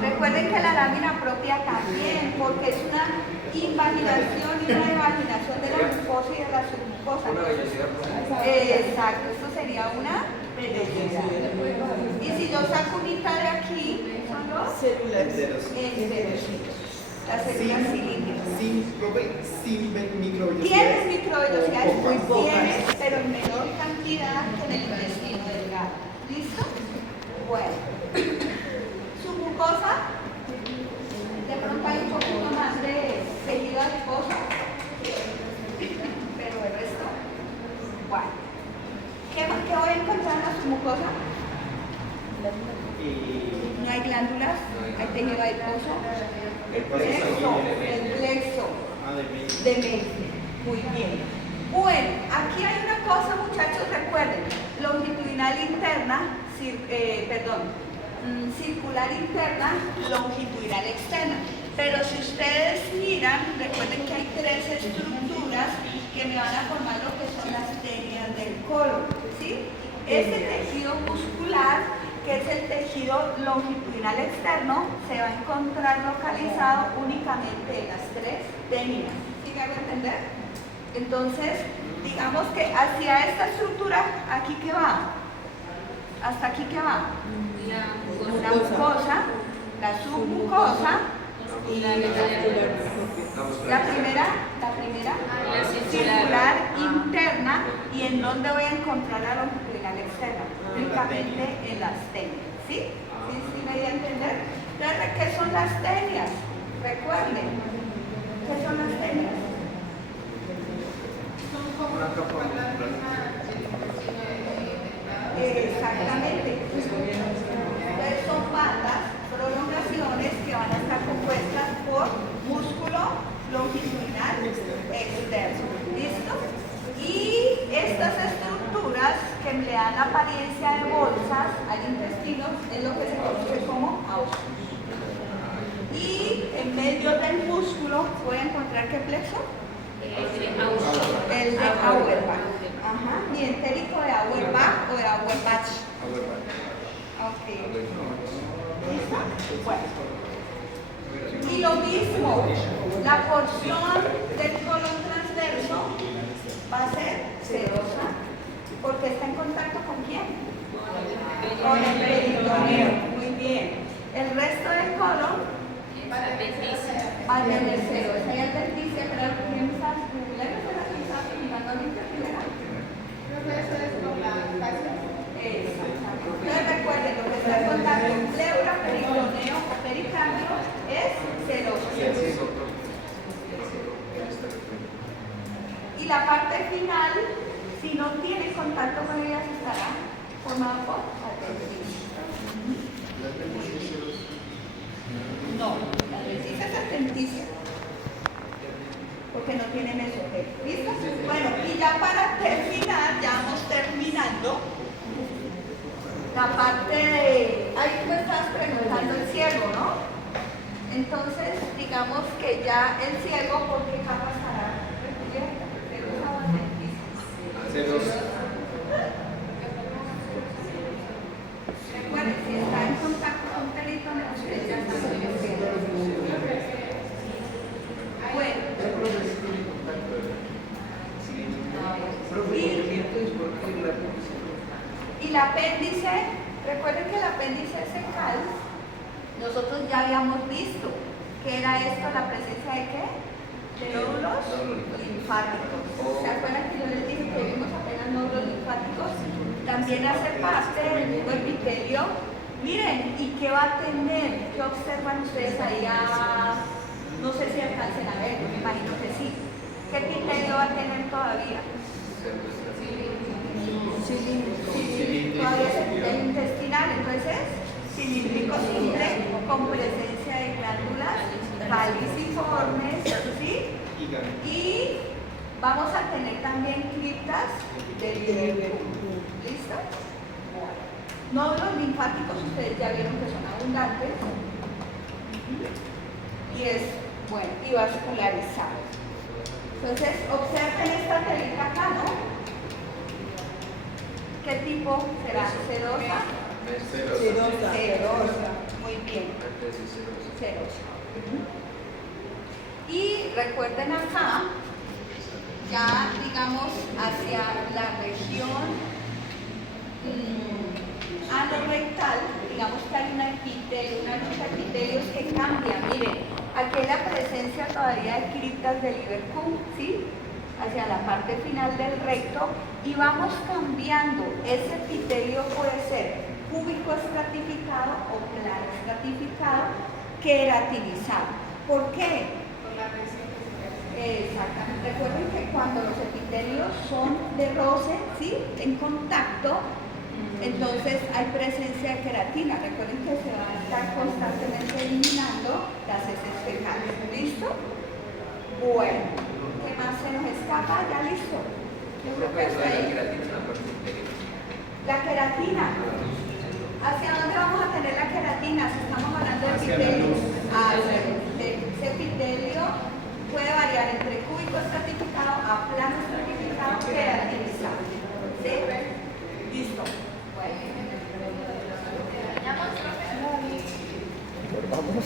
Recuerden que la lámina propia también, porque es una invaginación y una evaginación de la mucosa y de la submucosa. Exacto, esto sería una vellosidad. Y si yo saco unita de aquí, son los enterocitos, las células cilíndricas. Sin microvellosidades. Tienes microvellosidades, muy tienes, pero en menor cantidad que en el intestino delgado. ¿Listo? Bueno. Submucosa, de pronto hay un poquito más de tejido adiposo, pero el resto, bueno. ¿Qué voy a encontrar en la submucosa? No hay glándulas, hay tejido adiposo. El plexo de Meigs. Muy bien. Bueno, aquí hay una cosa, muchachos, recuerden, longitudinal interna, circular interna, longitudinal externa. Pero si ustedes miran, recuerden que hay tres estructuras que me van a formar lo que son las tenias del colon, ¿sí? Este tejido muscular, que es el tejido longitudinal externo, se va a encontrar localizado únicamente en las tres tenias. ¿Sí me hago entender? Entonces, digamos que hacia esta estructura, ¿aquí qué va? ¿Hasta aquí qué va? Una mucosa, la submucosa y la primera circular interna. ¿Y en dónde voy a encontrar la longitudinal externa? Únicamente en las tenias. ¿Sí? ¿Sí me voy a entender? Entonces, ¿qué son las tenias? Recuerden, ¿qué son las tenias? Exactamente. Entonces son bandas, prolongaciones que van a estar compuestas por músculo longitudinal externo. ¿Listo? Y estas estructuras que le dan la apariencia de bolsas al intestino es lo que se conoce como ausculto. Y en medio del músculo voy a encontrar ¿qué plexo? El de Auerbach. Ajá, ni entérico de Auerbach o de Auerbach. Ok. ¿Listo? Bueno. Y lo mismo, la porción del colon transverso va a ser serosa, porque está en contacto ¿con quién? Con el peritoneo. Muy bien. El resto del colon va a tener serosa. Y adverticia, pero ¿quién está? Entonces recuerden, lo que está en contacto con pleura, peritoneo o pericardio es serosa. Y la parte final, si no tiene contacto con ellas, estará formado por adventicia. No, la adventicia es adventicia, porque no tiene mesotelo. ¿Listo? Bueno, y ya para terminar, ya vamos terminando. La parte de... Ahí me estás preguntando el ciego, ¿no? Entonces, digamos que ya el ciego, ¿por qué capa estará recubierta? Serosa o adventicia. el apéndice, recuerden que el apéndice secal, nosotros ya habíamos visto que era esto, la presencia de qué? De nódulos linfáticos. ¿Se acuerdan que yo les dije que vimos apenas nódulos linfáticos? También hace parte del mismo epitelio. Miren, ¿y qué va a tener? ¿Qué observan ustedes ahí? No sé si alcancen a ver, me imagino que sí. ¿Qué epitelio va a tener todavía? Todavía es epitelio intestinal, entonces cilíndrico simple con presencia de glándulas caliciformes, ¿sí? Y vamos a tener también criptas del Liverpool. ¿Listo? Nódulos linfáticos ustedes ya vieron que son abundantes y es bueno y vascularizado. Entonces observen esta telita acá, ¿no? ¿Qué tipo será? ¿Sedosa? Sedosa. Muy bien. Sedosa. Y recuerden acá, ya digamos hacia la región anorrectal, digamos que hay una epitelio, una lucha de epitelios que cambia. Miren, aquí hay la presencia todavía de criptas de Liverpool, ¿sí? Hacia la parte final del recto y vamos cambiando. Ese epitelio puede ser cúbico estratificado o plano estratificado, queratinizado. ¿Por qué? Exactamente. Recuerden que cuando los epitelios son de roce, ¿sí? En contacto, entonces hay presencia de queratina. Recuerden que se va a estar constantemente eliminando las heces fecales. ¿Listo? Bueno, ¿qué más se nos escapa? ¿Ya listo? Yo creo que hasta ahí. La queratina. ¿Hacia dónde vamos a tener la queratina? Si estamos hablando de epitelio. Ese epitelio puede variar entre cúbico estratificado a plano estratificado queratinizado. ¿Sí? Listo. Vamos.